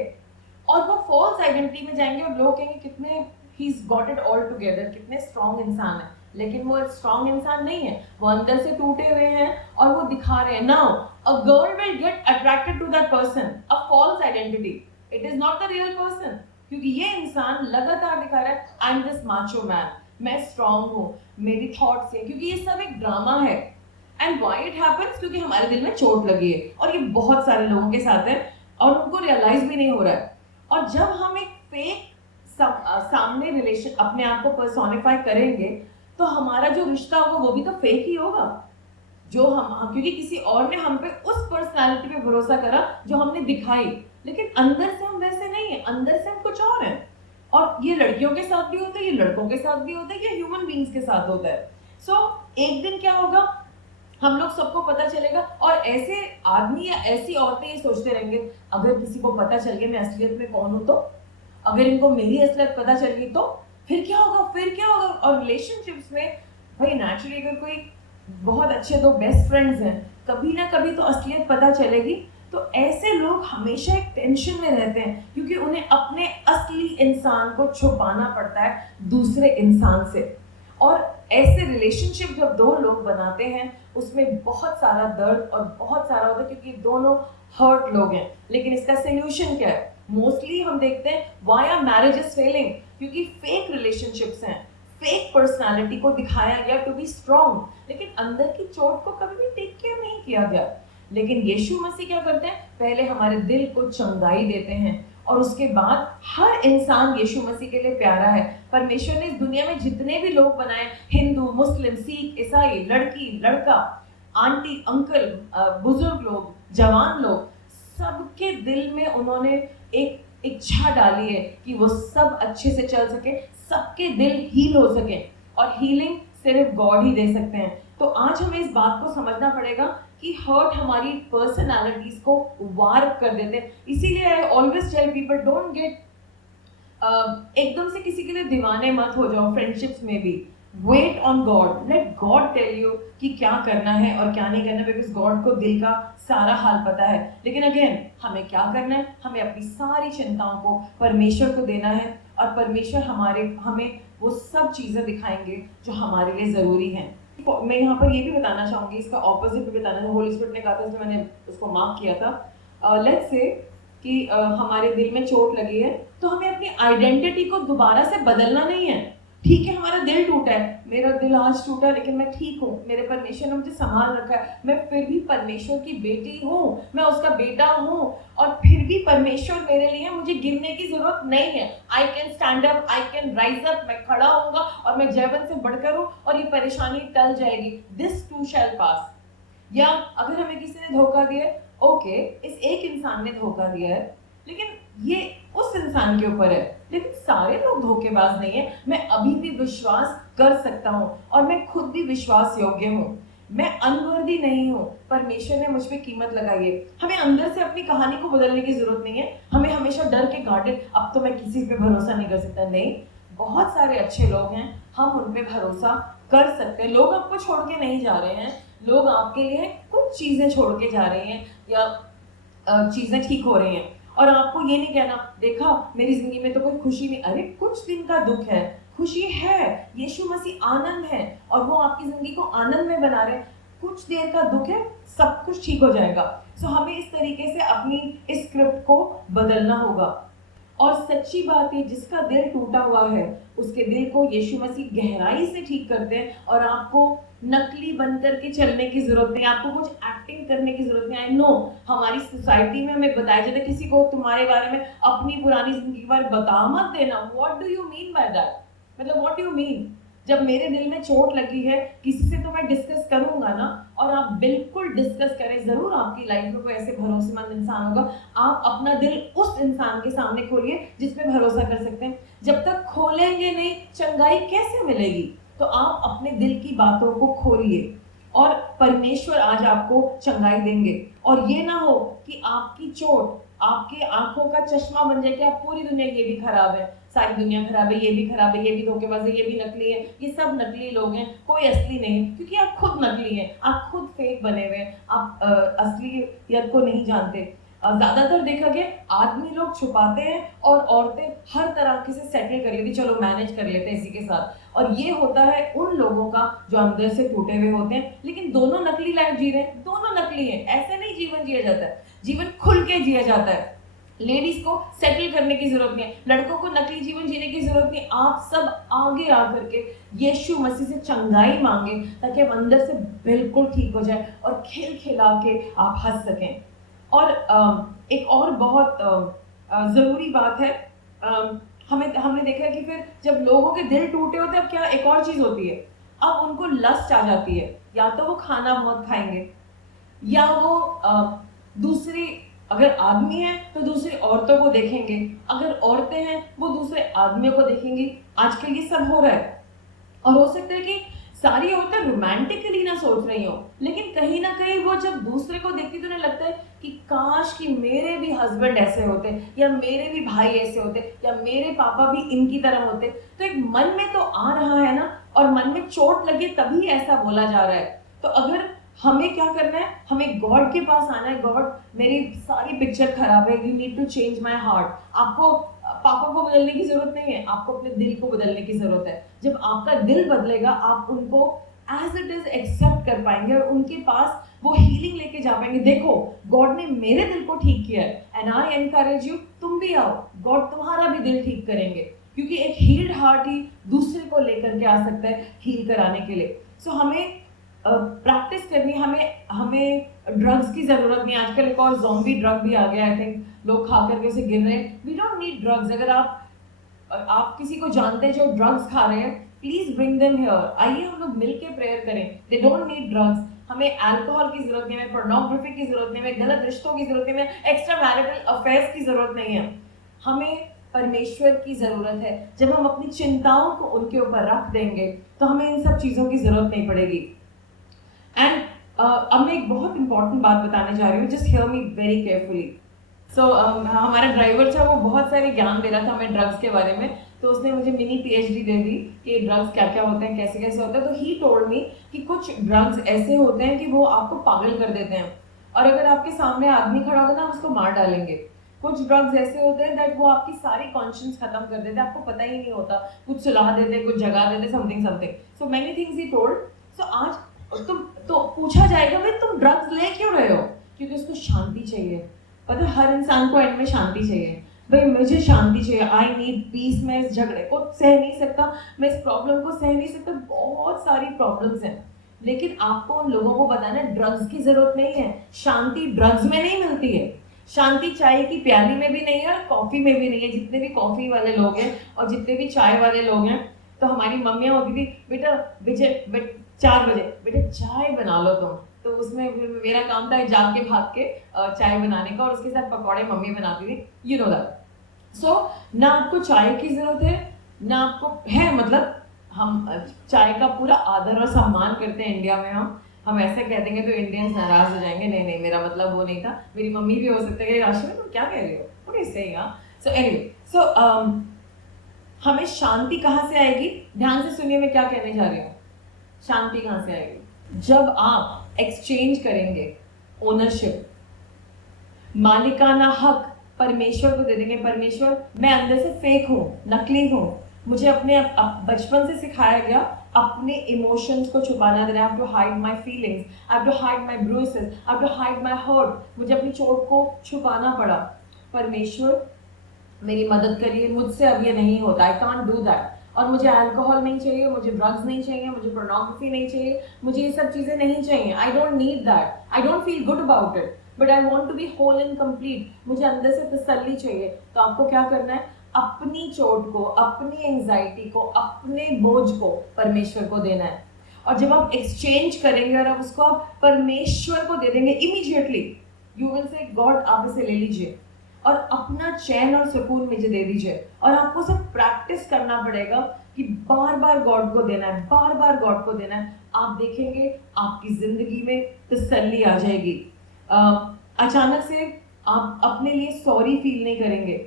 और वो फॉल्स आइडेंटिटी में जाएंगे और लोग कहेंगे कितने he's got it all together, कितने स्ट्रॉन्ग इंसान है, लेकिन वो स्ट्रॉन्ग इंसान नहीं है, वो अंदर से टूटे हुए हैं और वो दिखा रहे हैं। Now a girl will get attracted to that person, a false identity, it is not the real person, क्योंकि ये इंसान लगातार दिखा रहा है I am this macho man, मैं स्ट्रॉन्ग हूँ, मेरी थॉट्स है, क्योंकि ये सब एक ड्रामा है। एंड व्हाई इट हैपेंस, क्योंकि हमारे दिल में चोट लगी है, और ये बहुत सारे लोगों के साथ है और उनको रियलाइज भी नहीं हो रहा है। और जब हम एक फेक सामने रिलेशन अपने आप को पर्सोनिफाई करेंगे, तो हमारा जो रिश्ता होगा वो भी तो फेक ही होगा, जो हम क्योंकि किसी और ने हम पे उस पर्सनालिटी पे भरोसा करा जो हमने दिखाई, लेकिन अंदर से हम वैसे नहीं है, अंदर से हम कुछ और हैं। और ये लड़कियों के साथ भी होता है, ये लड़कों के साथ भी होता है, ये ह्यूमन बींग्स के साथ होता है। सो एक दिन क्या होगा, हम लोग सबको पता चलेगा, और ऐसे आदमी या ऐसी औरतें ये सोचते रहेंगे अगर किसी को पता चल गया मैं असलियत में कौन हूं तो, अगर इनको मेरी असलियत पता चल गई तो फिर क्या होगा, फिर क्या होगा। और रिलेशनशिप्स में भाई नेचुरली अगर कोई बहुत अच्छे दो बेस्ट फ्रेंड्स हैं, कभी ना कभी तो असलियत पता चलेगी। तो ऐसे लोग हमेशा एक टेंशन में रहते हैं क्योंकि उन्हें अपने असली इंसान को छुपाना पड़ता है दूसरे इंसान से। और ऐसे रिलेशनशिप जब दो लोग बनाते हैं उसमें बहुत सारा दर्द और बहुत सारा होता है क्योंकि दोनों हर्ट लोग हैं। लेकिन इसका सोल्यूशन क्या है? मोस्टली हम देखते हैं व्हाई आर मैरिजेस फेलिंग, क्योंकि फेक रिलेशनशिप्स हैं, फेक पर्सनालिटी को दिखाया गया टू बी स्ट्रॉन्ग, लेकिन अंदर की चोट को कभी भी टेक केयर नहीं किया गया। लेकिन यीशु मसीह क्या करते हैं? पहले हमारे दिल को चंगाई देते हैं और उसके बाद हर इंसान यीशु मसीह के लिए प्यारा है। परमेश्वर ने इस दुनिया में जितने भी लोग बनाए, हिंदू, मुस्लिम, सिख, ईसाई, लड़की, लड़का, आंटी, अंकल, बुजुर्ग लोग, जवान लोग, सबके दिल में उन्होंने एक इच्छा डाली है कि वो सब अच्छे से चल सके, सबके दिल हील हो सके, और हीलिंग सिर्फ गॉड ही दे सकते हैं। तो आज हमें इस बात को समझना पड़ेगा कि हर्ट हमारी पर्सनालिटीज को वार्प कर देते हैं। इसीलिए I always tell people don't get एकदम से किसी के लिए दीवाने मत हो जाओ। फ्रेंडशिप्स में भी wait on God, let God tell you कि क्या करना है और क्या नहीं करना, बिकॉज गॉड को दिल का सारा हाल पता है। लेकिन अगेन हमें क्या करना है? हमें अपनी सारी चिंताओं को परमेश्वर को देना है और परमेश्वर हमें वो सब चीज़ें दिखाएंगे जो हमारे लिए ज़रूरी हैं। मैं यहाँ पर ये भी बताना चाहूँगी, इसका ऑपोजिट भी बताना चाहूँगी। होली स्पिरिट ने कहा था इसलिए मैंने उसको मार्क किया था। लेट्स से कि हमारे दिल में चोट लगी है तो हमें अपनी आइडेंटिटी को दोबारा से बदलना नहीं है। ठीक है, हमारा दिल टूटा है, मेरा दिल आज टूटा लेकिन मैं ठीक हूँ, मेरे परमेश्वर ने मुझे संभाल रखा है, मैं फिर भी परमेश्वर की बेटी हूँ, मैं उसका बेटा हूँ, और फिर भी परमेश्वर मेरे लिए, मुझे गिरने की जरूरत नहीं है। I can stand up, I can rise up, मैं खड़ा होऊंगा और मैं जयवंत से बढ़कर हूँ और ये परेशानी टल जाएगी। दिस टू शैल पास। या अगर हमें किसी ने धोखा दिया है, ओके, इस एक इंसान ने धोखा दिया है लेकिन ये उस इंसान के ऊपर है, लेकिन सारे लोग धोखेबाज नहीं है। मैं अभी भी विश्वास कर सकता हूँ और मैं खुद भी विश्वास योग्य हूँ, मैं अनवर्दी नहीं हूँ, परमेश्वर ने मुझ पे कीमत लगाई है। हमें अंदर से अपनी कहानी को बदलने की जरूरत नहीं है। हमें हमेशा डर के गार्डेड, अब तो मैं किसी पे भरोसा नहीं कर सकता, नहीं, बहुत सारे अच्छे लोग हैं, हम उन पे भरोसा कर सकते हैं। लोग आपको छोड़ के नहीं जा रहे हैं, लोग आपके लिए कुछ चीजें छोड़ के जा रहे हैं या चीजें ठीक हो रही हैं, और आपको ये नहीं कहना देखा मेरी जिंदगी में तो कोई खुशी नहीं। अरे कुछ दिन का दुख है, खुशी है, यीशु मसीह आनंद है और वो आपकी जिंदगी को आनंद में बना रहे हैं। कुछ देर का दुख है, सब कुछ ठीक हो जाएगा। सो हमें इस तरीके से अपनी इस स्क्रिप्ट को बदलना होगा। और सच्ची बात है, जिसका दिल टूटा हुआ है उसके दिल को यीशु मसीह गहराई से ठीक करते हैं, और आपको नकली बनकर के चलने की जरूरत नहीं, आपको कुछ एक्टिंग करने की जरूरत नहीं। आई नो हमारी सोसाइटी में हमें बताया जाता है किसी को तुम्हारे बारे में अपनी पुरानी जिंदगी के बारे में बता मत देना। What do you mean by that? मतलब व्हाट डू यू मीन? जब मेरे दिल में चोट लगी है किसी से तो मैं डिस्कस करूंगा ना, और आप बिल्कुल डिस्कस करें जरूर। आपकी लाइफ में कोई ऐसे भरोसेमंद इंसान होगा, आप अपना दिल उस इंसान के सामने खोलिए जिस पे भरोसा कर सकते हैं। जब तक खोलेंगे नहीं, चंगाई कैसे मिलेगी? तो आप अपने दिल की बातों को खोलिए और परमेश्वर आज आपको चंगाई देंगे। और ये ना हो कि आपकी चोट आपके आंखों का चश्मा बन जाए कि आप पूरी दुनिया, ये भी खराब है, सारी दुनिया खराब है, ये भी खराब है, ये भी धोखेबाज है, ये भी नकली है, ये सब नकली लोग हैं, कोई असली नहीं है, क्योंकि आप खुद नकली हैं, आप खुद फेक बने हुए हैं, आप असलियत को नहीं जानते। ज्यादातर देखा गया आदमी लोग छुपाते हैं और औरतें हर तरह से सेटल कर लेती, चलो मैनेज कर लेते हैं इसी के साथ। और ये होता है उन लोगों का जो अंदर से टूटे हुए होते हैं, लेकिन दोनों नकली लाइफ जी रहे हैं, दोनों नकली हैं। ऐसे नहीं जीवन जिया जाता है, जीवन खुल के जिया जाता है। लेडीज को सेटल करने की जरूरत नहीं है, लड़कों को नकली जीवन जीने की जरूरत नहीं। आप सब आगे आकर के यीशु मसीह से चंगाई मांगे ताकि आप अंदर से बिल्कुल ठीक हो जाए और खेल खिला के आप हंस सकें। और एक और बहुत ज़रूरी बात है, हमने देखा है कि फिर जब लोगों के दिल टूटे होते हैं, अब क्या एक और चीज़ होती है, अब उनको लस्ट आ जाती है। या तो वो खाना बहुत खाएंगे, या वो दूसरी, अगर आदमी है तो दूसरी औरतों को देखेंगे, अगर औरतें हैं वो दूसरे आदमियों को देखेंगी। आजकल ये सब हो रहा है। और हो सकता है कि सारी औरतें रोमांटिकली ना सोच रही हो, लेकिन कहीं ना कहीं वो जब दूसरे को देखती तो उन्हें लगता है कि काश कि मेरे भी हस्बैंड ऐसे होते, या मेरे भी भाई ऐसे होते, या मेरे पापा भी इनकी तरह होते। तो एक मन में तो आ रहा है ना, और मन में चोट लगे तभी ऐसा बोला जा रहा है। तो अगर हमें क्या करना है, हमें गॉड के पास आना है। गॉड, मेरी सारी पिक्चर खराब है, you need to change my heart. आपको पापा को बदलने की जरूरत नहीं है, आपको अपने दिल को बदलने की जरूरत है। जब आपका दिल बदलेगा, आप उनको एज इट इज एक्सेप्ट कर पाएंगे और उनके पास वो हीलिंग लेके जा पाएंगे। देखो, गॉड ने मेरे दिल को ठीक किया है, एंड आई एनकरेज यू, तुम भी आओ, गॉड तुम्हारा भी दिल ठीक करेंगे। क्योंकि एक हील्ड हार्ट ही दूसरे को लेकर के आ सकता है हील कराने के लिए। सो हमें प्रैक्टिस करनी, हमें ड्रग्स की जरूरत नहीं। आजकल एक और ज़ॉम्बी ड्रग भी आ गया, आई थिंक लोग खा करके उसे गिर रहे हैं। We don't need drugs. अगर आप किसी को जानते हैं जो ड्रग्स खा रहे हैं, प्लीज ब्रिंग देम हियर। आइए हम लोग मिलके प्रेयर करें। They don't need drugs. हमें अल्कोहल की जरूरत नहीं है, पोर्नोग्राफी की जरूरत नहीं है, गलत रिश्तों की जरूरत नहीं है, एक्स्ट्रा मैरिटल अफेयर्स की जरूरत नहीं है। हमें परमेश्वर की जरूरत है। जब हम अपनी चिंताओं को उनके ऊपर रख देंगे तो हमें इन सब चीजों की जरूरत नहीं पड़ेगी। एंड अब मैं एक बहुत इंपॉर्टेंट बात बताने जा रही हूँ, just hear me very carefully. So हमारा ड्राइवर था, वो बहुत सारे ज्ञान दे रहा था हमें ड्रग्स के बारे में। तो उसने मुझे मिनी पीएचडी दे दी कि ड्रग्स क्या क्या होते हैं, कैसे कैसे होता है। तो ही टोल्ड मी कि कुछ ड्रग्स ऐसे होते हैं कि वो आपको पागल कर देते हैं, और अगर आपके सामने आदमी खड़ा होगा ना, उसको मार डालेंगे। कुछ ड्रग्स ऐसे होते हैं दैट वो आपकी सारी कॉन्शियस खत्म कर देते हैं, आपको पता ही नहीं होता, कुछ सुला देते, कुछ जगा देते, something something. So many things he told. So आज तुम तो पूछा जाएगा, भाई तुम ड्रग्स ले क्यों रहे हो? क्योंकि उसको शांति चाहिए। पता है, हर इंसान को एंड में शांति चाहिए। भाई मुझे शांति चाहिए, आई नीड पीस। मैं इस झगड़े को सह नहीं सकता, मैं इस प्रॉब्लम को सह नहीं सकता। बहुत सारी प्रॉब्लम्स हैं, लेकिन आपको उन लोगों को बताना है ड्रग्स की जरूरत नहीं है। शांति ड्रग्स में नहीं मिलती है। शांति चाय की प्याली में भी नहीं है और कॉफी में भी नहीं है। जितने भी कॉफी वाले लोग हैं और जितने भी चाय वाले लोग हैं, तो हमारी मम्मियाँ होती थी, बेटा विजय 4 बजे बेटा चाय बना लो तुम। तो उसमें मेरा काम था जाग के भाग के चाय बनाने का, और उसके साथ पकौड़े मम्मी बनाती थी, यू नो दैट। सो ना आपको चाय की जरूरत है, ना आपको है, मतलब हम चाय का पूरा आदर और सम्मान करते हैं इंडिया में। हम ऐसे कह देंगे तो इंडियंस नाराज हो जाएंगे। नहीं नहीं, मेरा मतलब वो नहीं था। मेरी मम्मी भी हो सकता है कि राशि में तुम क्या कह रही हो, थोड़ी सही। सो एनीवे, सो हमें शांति कहाँ से आएगी? ध्यान से सुनिए मैं क्या कहने जा रही हूँ। शांति कहाँ से आएगी? जब आप एक्सचेंज करेंगे ओनरशिप, मालिकाना हक परमेश्वर को दे देंगे। परमेश्वर, मैं अंदर से फेक हूँ, नकली हूँ, मुझे अपने बचपन से सिखाया गया अपने इमोशंस को छुपाना देना। I have to hide my feelings, I have to hide my bruises, I have to hide my hurt. मुझे अपनी चोट को छुपाना पड़ा। परमेश्वर मेरी मदद करिए, मुझसे अब ये नहीं होता, आई कांट डू दैट। और मुझे अल्कोहल नहीं चाहिए, मुझे ड्रग्स नहीं चाहिए, मुझे पोर्नोग्राफी नहीं चाहिए, मुझे ये सब चीज़ें नहीं चाहिए। I don't need that, I don't feel good about it, but I want to be whole and complete. मुझे अंदर से तसल्ली चाहिए। तो आपको क्या करना है? अपनी चोट को, अपनी एंजाइटी को, अपने बोझ को परमेश्वर को देना है। और जब आप एक्सचेंज करेंगे और आप उसको आप परमेश्वर को दे देंगे, immediately you will say God आप इसे ले लीजिए और अपना चैन और सुकून मुझे दे दीजिए। और आपको सब प्रैक्टिस करना पड़ेगा कि बार बार गॉड को देना है, बार बार गॉड को देना है। आप देखेंगे आपकी जिंदगी में तसल्ली आ जाएगी। अचानक से आप अपने लिए सॉरी फील नहीं करेंगे।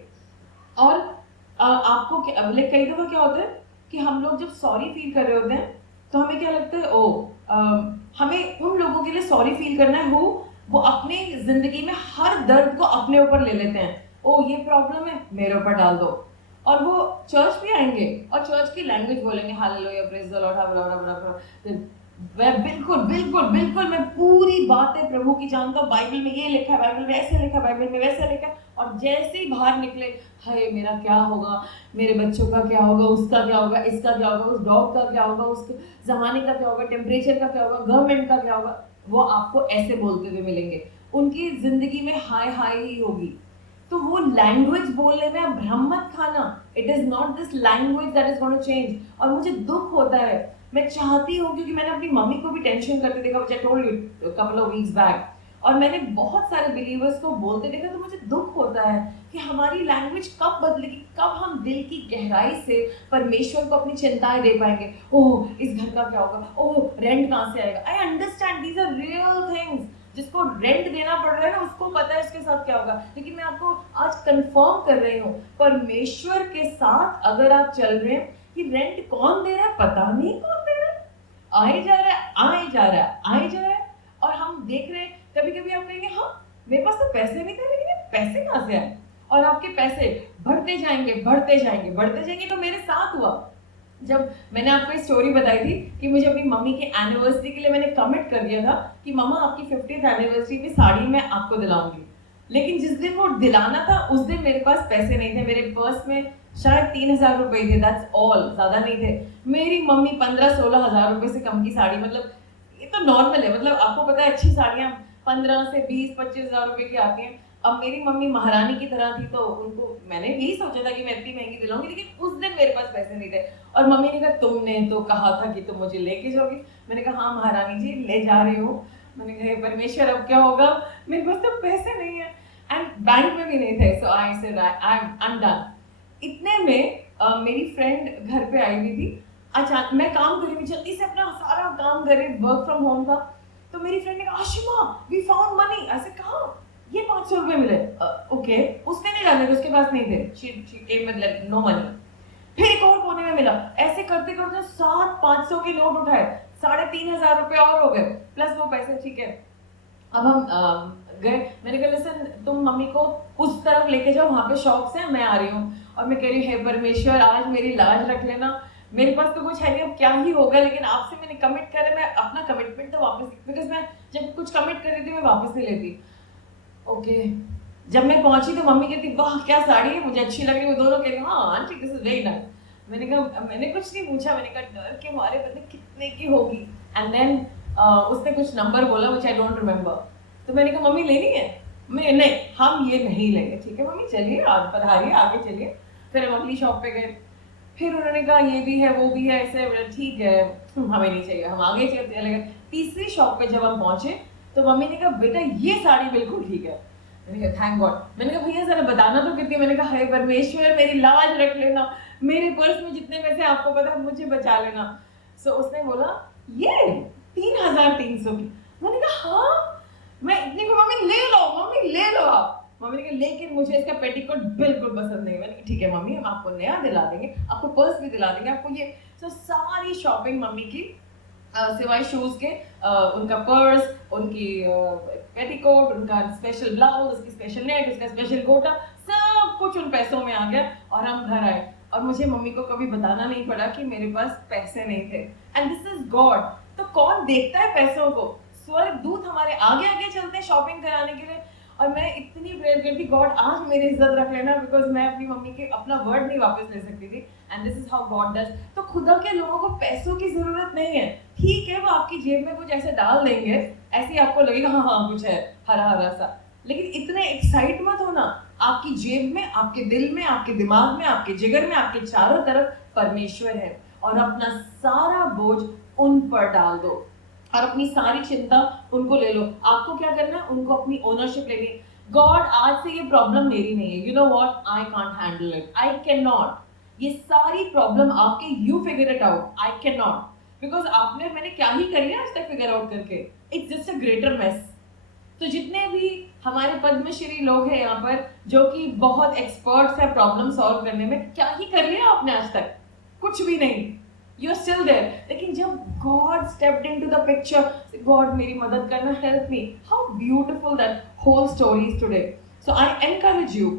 और आपको कई दफ़ा क्या होता है कि हम लोग जब सॉरी फील कर रहे होते हैं तो हमें क्या लगता है, हमें उन लोगों के लिए सॉरी फील करना है वो अपनी जिंदगी में हर दर्द को अपने ऊपर ले लेते हैं। ये प्रॉब्लम है, मेरे ऊपर डाल दो। और वो चर्च भी आएंगे और चर्च की लैंग्वेज बोलेंगे, हालेलुया, प्रेज द लॉर्ड। बिल्कुल बिल्कुल बिल्कुल मैं पूरी बातें प्रभु की जानता हूँ। बाइबल में ये लिखा है, बाइबल में ऐसे लिखा, बाइबल में वैसे लिखा। और जैसे ही बाहर निकले, हाय मेरा क्या होगा, मेरे बच्चों का क्या होगा, उसका क्या होगा, इसका क्या होगा, उस डॉग का क्या होगा, उस जमाने का क्या होगा, टेम्परेचर का क्या होगा, गवर्नमेंट का क्या होगा, वो आपको ऐसे बोलते हुए मिलेंगे। उनकी जिंदगी में हाय हाय ही होगी। तो वो लैंग्वेज बोलने में आप भ्रम मत खाना। It is not this language that is going to change. और मुझे दुख होता है, मैं चाहती हूँ, क्योंकि मैंने अपनी मम्मी को भी टेंशन करते देखा, which I told you couple of weeks back. और मैंने बहुत सारे बिलीवर्स को बोलते देखा, तो मुझे दुख होता है कि हमारी लैंग्वेज कब बदलेगी, कब हम दिल की गहराई से परमेश्वर को अपनी चिंताएं दे पाएंगे। ओह इस घर का क्या होगा, ओह रेंट कहाँ से आएगा। I understand these are real things, जिसको रेंट देना पड़ रहा है ना उसको पता है इसके साथ क्या होगा। लेकिन मैं आपको आज कंफर्म कर रही हूँ, परमेश्वर के साथ अगर आप चल रहे हैं कि रेंट कौन दे रहा है पता नहीं, कौन दे रहा है, आए जा रहा है आए जा रहा है आए जा रहा है। और हम देख रहे हैं, कभी कभी आप कहेंगे हाँ मेरे पास तो पैसे नहीं थे, लेकिन ये पैसे कहाँ से आए, और आपके पैसे बढ़ते जाएंगे बढ़ते जाएंगे बढ़ते जाएंगे। तो मेरे साथ हुआ, जब मैंने आपको एक स्टोरी बताई थी कि मुझे अपनी मम्मी की एनिवर्सरी के लिए मैंने कमिट कर दिया था कि मम्मा आपकी 50th एनिवर्सरी पे साड़ी मैं आपको दिलाऊंगी। लेकिन जिस दिन वो दिलाना था उस दिन मेरे पास पैसे नहीं थे, मेरे पर्स में शायद 3,000 रुपए थे, दैट्स ऑल, ज्यादा नहीं थे। मेरी मम्मी 15-16 हजार रुपए से कम की साड़ी, मतलब ये तो नॉर्मल है, मतलब आपको पता है अच्छी साड़ियाँ 15 से 20-25 हजार रुपए की आती हैं। अब मेरी मम्मी महारानी की तरह थी, तो उनको मैंने यही सोचा था कि मैं इतनी महंगी दिलाऊंगी, लेकिन उस दिन मेरे पास पैसे नहीं थे। और मम्मी ने कहा तुमने तो कहा था कि तुम मुझे लेके जाओगी। मैंने कहा हाँ महारानी जी ले जा रही हूँ। मैंने कहा परमेश्वर अब क्या होगा, मेरे पास तो पैसे नहीं है, एंड बैंक में भी नहीं थे। So I said I am done. इतने में मेरी फ्रेंड घर पे आई हुई थी। अचानक मैं काम कर रही थी, जल्दी से अपना सारा काम कर रही, वर्क फ्रॉम होम था। तो मेरी फ्रेंड ने कहा आशिमा वी फाउंड मनी। ऐसे कहा ये 500 रुपए मिले। ओके उसने नहीं डाले थे, उसके पास नहीं थे, she came with no money. फिर एक और कोने में मिला। ऐसे करते करते 700-500 के नोट उठाए, 3,500 रुपए और हो गए प्लस वो पैसे। ठीक है अब हम गए, मैंने कहा लिसन तुम मम्मी को उस तरफ लेके जाओ, वहां पे शॉप्स हैं, मैं आ रही हूँ। और मैं कह रही हूँ हे परमेश्वर आज मेरी लाज रख लेना, मेरे पास तो कुछ है नहीं, अब क्या ही होगा, लेकिन आपसे मैंने कमिट करा, मैं अपना कमिटमेंट तो वापस, बिकॉज मैं जब कुछ कमिट कर रही थी मैं वापस नहीं लेती। ओके जब मैं पहुंची तो मम्मी कहती वाह क्या साड़ी है, मुझे अच्छी लग रही है। वो दोनों कह रही हाँ aunty this is very nice. मैंने कहा मैंने कुछ नहीं पूछा, मैंने कहा डर के मारे पता नहीं कितने की होगी। एंड देन उसने कुछ नंबर बोला व्हिच आई डोंट रिमेंबर। तो मैंने कहा मम्मी लेनी है, मैं नहीं हम ये नहीं लेंगे। ठीक है मम्मी चलिए आप पधारिए आगे चलिए। फिर हम अगली शॉप पे गए, फिर उन्होंने कहा ये भी है वो भी है, ऐसे ठीक है हमें नहीं चाहिए, हम आगे चले गए। तीसरी शॉप पे जब हम पहुंचे तो मम्मी ने कहा बेटा ये साड़ी बिल्कुल ठीक है। मैंने कहा थैंक गॉड। मैंने कहा भैया जरा बताना तो कितनी। मैंने कहा हे परमेश्वर मेरी लाज रख लेना, मेरे पर्स में जितने पैसे आपको पता है मुझे बचा लेना। सो उसने बोला ये 3,300 की। मैंने कहा हाँ मैं इतने को, मम्मी ले लो मम्मी ले लो आप। मम्मी ने कहा लेकिन मुझे इसका पेटीकोट बिल्कुल पसंद नहीं। मैंने कहा ठीक है मम्मी हम आपको नया दिला देंगे, आपको पर्स भी दिला देंगे, आपको ये। सो सारी शॉपिंग मम्मी की सिवाय शूज के उनका पर्स, उनकी पेटीकोट, उनका स्पेशल ब्लाउज, उसकी स्पेशल नेट, उसका स्पेशल कोटा, सब कुछ उन पैसों में आ गया। और हम घर आए और मुझे मम्मी को कभी बताना नहीं पड़ा कि मेरे पास पैसे नहीं थे। And this is God. तो कौन देखता है पैसों को, स्वर्ग दूत हमारे आगे आगे चलते हैं शॉपिंग कराने के लिए। और मैं इतनी प्रेयर करती गॉड आज मेरी इज्जत रख लेना, बिकॉज मैं अपनी मम्मी के अपना वर्ड नहीं वापस ले सकती थी। And this is how God does. तो खुदा के लोगों को पैसों की जरूरत नहीं है। ठीक है वो आपकी जेब में कुछ ऐसे डाल देंगे, ऐसे ही आपको लगेगा हाँ हाँ कुछ है हरा हरा सा, लेकिन इतने एक्साइट मत होना। आपकी जेब में, आपके दिल में, आपके दिमाग में, आपके जिगर में, आपके चारों तरफ परमेश्वर है। और अपना सारा बोझ उन पर डाल दो और अपनी सारी चिंता उनको ले लो। आपको क्या करना है, उनको अपनी ओनरशिप लेनी है। गॉड आज से ये प्रॉब्लम मेरी नहीं है, you know what I can't handle it, I can not. ये सारी प्रॉब्लम आपके, you figure it out, I can not, because आपने मैंने क्या ही कर लिया आज तक फिगर आउट करके, it's just a greater mess. तो जितने भी हमारे पद्मश्री लोग हैं यहाँ पर जो कि बहुत एक्सपर्ट्स हैं प्रॉब्लम सॉल्व करने में, क्या ही कर लिया आपने आज तक, कुछ भी नहीं, यू आर स्टिल देयर। लेकिन जब God stepped into the picture, God मेरी मदद करना, help me, how beautiful that whole story is today. So I encourage you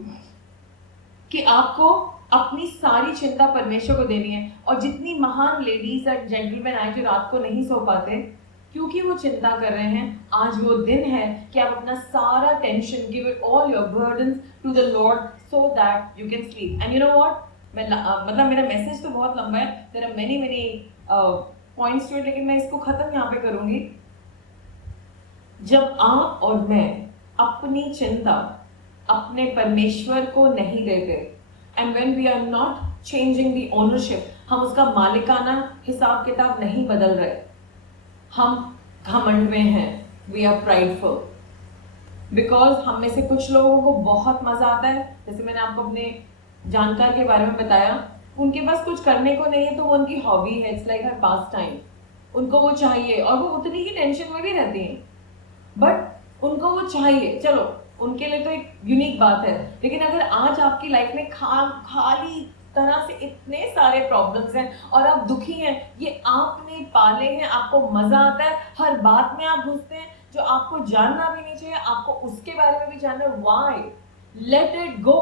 कि आपको अपनी सारी चिंता परमेश्वर को देनी है। और जितनी महान लेडीज एंड जेंटलमैन आए जो रात को नहीं सो पाते क्योंकि वो चिंता कर रहे हैं, आज वो दिन है कि आप अपना सारा tension, give it all your burdens to the lord so that you can sleep. And you know what, मैं मतलब मेरा मैसेज तो बहुत लंबा है, there are many points to it, लेकिन मैं इसको खत्म यहाँ पे करूंगी। जब आप और मैं अपनी चिंता अपने परमेश्वर को नहीं देते, and when we are not changing the ownership, हम उसका मालिकाना हिसाब किताब नहीं बदल रहे, हम घमंड में हैं, वी आर प्राइडफुल, बिकॉज हम में से कुछ लोगों को बहुत मजा आता है, जैसे मैंने आपको अपने जानकार के बारे में बताया, उनके पास कुछ करने को नहीं है तो वो उनकी हॉबी है, it's like her pass time, उनको वो चाहिए और वो उतनी ही टेंशन में भी रहती हैं, बट उनको वो चाहिए, चलो उनके लिए तो एक यूनिक बात है। लेकिन अगर आज आपकी लाइफ में खाली तरह से इतने सारे प्रॉब्लम्स हैं और आप दुखी हैं, ये आपने पाले हैं, आपको मजा आता है, हर बात में आप घुसते हैं जो आपको जानना भी नहीं चाहिए, आपको उसके बारे में भी जानना है, व्हाई? लेट इट गो।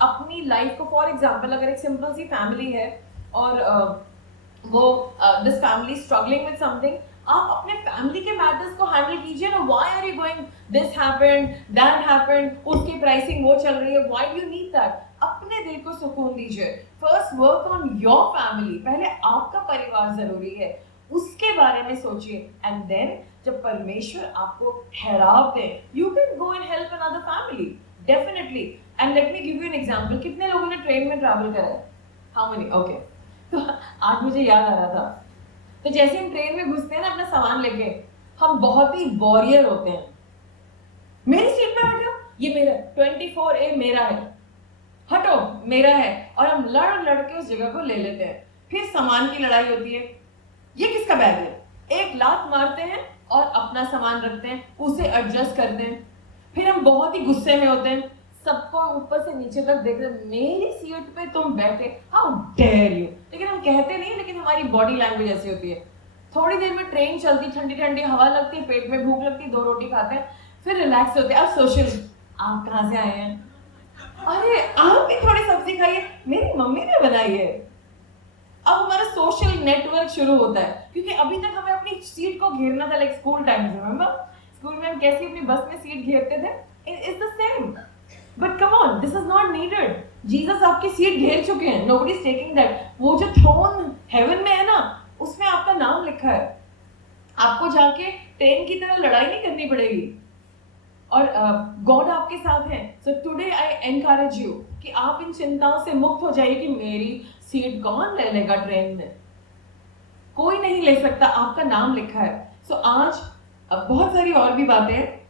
अपनी लाइफ को, फॉर एग्जाम्पल अगर एक सिंपल सी फैमिली है और वो this family struggling with something, आप अपने फैमिली के मैटर्स को हैंडल कीजिए ना। Why are you going, this happened, that happened, उसकी प्राइसिंग वो चल रही है, why do you need that? अपने दिल को सुकून दीजिए। First work on your family, पहले आपका परिवार जरूरी है, उसके बारे में सोचिए, एंड देन जब परमेश्वर आपको ठहराव दे, you can go and help another family, definitely. And let me give you an example, कितने लोगों ने ट्रेन में ट्रैवल करा है? How many? ओके, तो आज मुझे याद आ रहा था, तो जैसे हम ट्रेन में घुसते हैं ना अपना सामान लेके, हम बहुत ही वॉरियर होते हैं, मेरी सीट पे बैठो, ये मेरा 24A मेरा है, हटो मेरा है, और हम लड़ के उस जगह को ले लेते हैं। फिर सामान की लड़ाई होती है, ये किसका बैग है, एक लात मारते हैं और अपना सामान रखते हैं, उसे एडजस्ट करते हैं। फिर हम बहुत ही गुस्से में होते हैं, सबको ऊपर से नीचे तक देख रहे, मेरी सीट पे तुम बैठे, हाउ डेयर यू। लेकिन हम कहते नहीं, लेकिन हमारी बॉडी लैंग्वेज ऐसी होती है। थोड़ी देर में ट्रेन चलती, ठंडी ठंडी हवा लगती है, पेट में भूख लगती, 2 रोटी खाते हैं, फिर रिलैक्स होते हैं। अब सोशल, आप कहाँ से आए हैं? अरे आप भी थोड़ी सब्जी खाइए, मेरी मम्मी ने बनाई है। अब हमारा सोशल नेटवर्क शुरू होता है, क्योंकि अभी तक हमें अपनी सीट को घेरना था, लाइक स्कूल टाइम में, रिमेंबर स्कूल में हम कैसे अपनी बस में सीट घेरते थे? It's the same, but come on, this is not needed. Jesus आपकी सीट घेर चुके हैं, नोबडी इज टेकिंग दैट। वो जो थ्रोन हेवन में है ना, उसमें आपका नाम लिखा है, आपको जाके ट्रेन की तरह लड़ाई नहीं करनी पड़ेगी, और गॉड आपके साथ है। So today I encourage you कि आप इन चिंताओं से मुक्त हो जाइए कि मेरी सीट कौन ले लेगा ट्रेन में, कोई नहीं ले सकता, आपका नाम लिखा है। सो आज बहुत सारी और भी बातें हैं,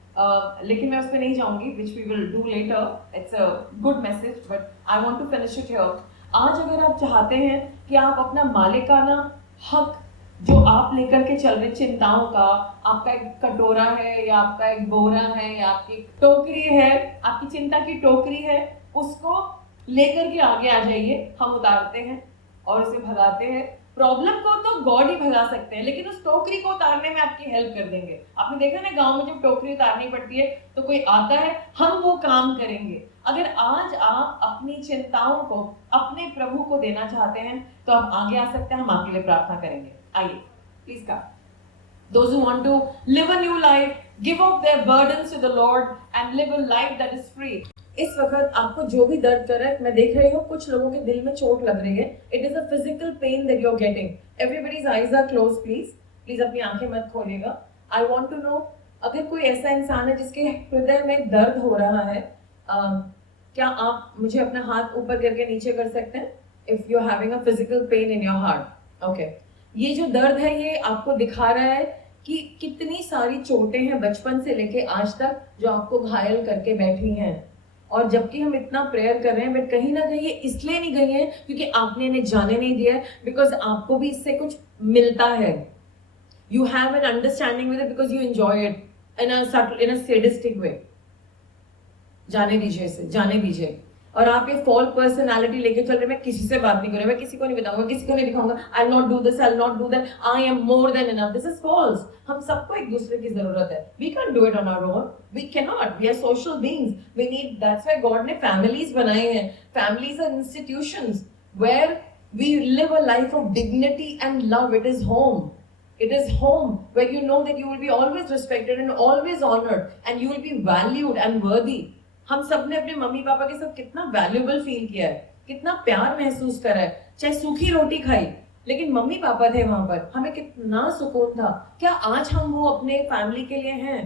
लेकिन मैं उस पर नहीं जाऊंगी, which we will do later. It's a good message but I want to finish it here. आज अगर आप चाहते हैं कि आप अपना मालिकाना हक जो आप लेकर के चल रहे चिंताओं का, आपका एक कटोरा है या आपका एक बोरा है या आपकी टोकरी है, आपकी चिंता की टोकरी है, उसको लेकर के आगे आ जाइए। हम उतारते हैं और उसे भगाते हैं। प्रॉब्लम को तो गॉड ही भगा सकते हैं, लेकिन उस टोकरी को उतारने में आपकी हेल्प कर देंगे। आपने देखा ना, गांव में जब टोकरी उतारनी पड़ती है तो कोई आता है, हम वो काम करेंगे। अगर आज आप अपनी चिंताओं को अपने प्रभु को देना चाहते हैं तो आप आगे आ सकते हैं, हम आपके लिए प्रार्थना करेंगे। आइए प्लीज का। Those who want to live a new life, give up their burdens to the Lord and live a life that is free. इस वक्त आपको जो भी दर्द कर रहा है, मैं देख रही हूँ कुछ लोगों के दिल में चोट लग रही है। It is a physical pain that you're getting. Everybody's eyes are closed, please. Please अपनी आंखें मत खोलिएगा। I want to know, अगर कोई ऐसा इंसान है जिसके हृदय में दर्द हो रहा है, क्या आप मुझे अपना हाथ ऊपर करके नीचे कर सकते हैं? If you're having a physical pain in your heart, okay. ये जो दर्द है ये आपको दिखा रहा है कि कितनी सारी चोटें हैं बचपन से लेके आज तक जो आपको घायल करके बैठी हैं। और जबकि हम इतना प्रेयर कर रहे हैं, बट कहीं ना कहीं ये इसलिए नहीं गई है क्योंकि आपने इन्हें जाने नहीं दिया है, बिकॉज आपको भी इससे कुछ मिलता है। You have an understanding with it because you enjoy it in a sadistic way. जाने दीजिए इसे, जाने दीजिए। और आप ये फॉल पर्सनालिटी लेके चल रहे, मैं किसी से बात नहीं करूँ, मैं किसी को नहीं बताऊंगा, किसी को नहीं दिखाऊंगा, I not do this, I not do that, I am more than enough. This is false. हम सबको एक दूसरे की जरूरत है। We can do it on our own, we can not, we are social beings, we need, that's why God ने families बनाए हैं। Families are institutions where we live a life of dignity and love. It is home. It is home where you know that you will be always respected and always honored and you will be valued and worthy. हम सब ने अपने mummy papa के साथ कितना valuable feel किया है, कितना प्यार महसूस करा है, चाहे सूखी रोटी खाई लेकिन मम्मी पापा थे वहां पर, हमें कितना सुकून था। क्या आज हम वो अपने फैमिली के लिए हैं?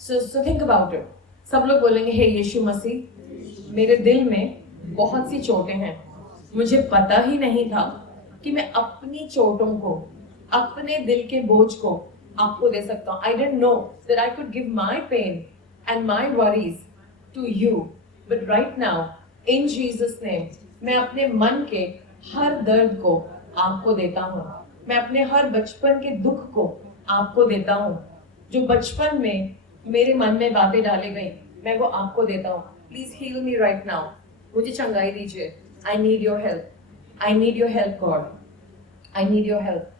So think about it. सब लोग बोलेंगे, हे यीशु मसीह, मेरे दिल में बहुत सी चोटें हैं, मुझे पता ही नहीं था कि मैं अपनी चोटों को, अपने दिल के बोझ को आपको दे सकता हूँ. I didn't know that I could give my pain and my worries to you. But right now, in Jesus' name, मैं अपने मन के हर दर्द को आपको देता हूँ. मैं अपने हर बचपन के दुख को आपको देता हूँ. जो बचपन में मेरे मन में बातें डाली गई, मैं वो आपको देता हूँ. Please heal me right now. मुझे चंगाई दीजिए. I need your help. I need your help, God. I need your help.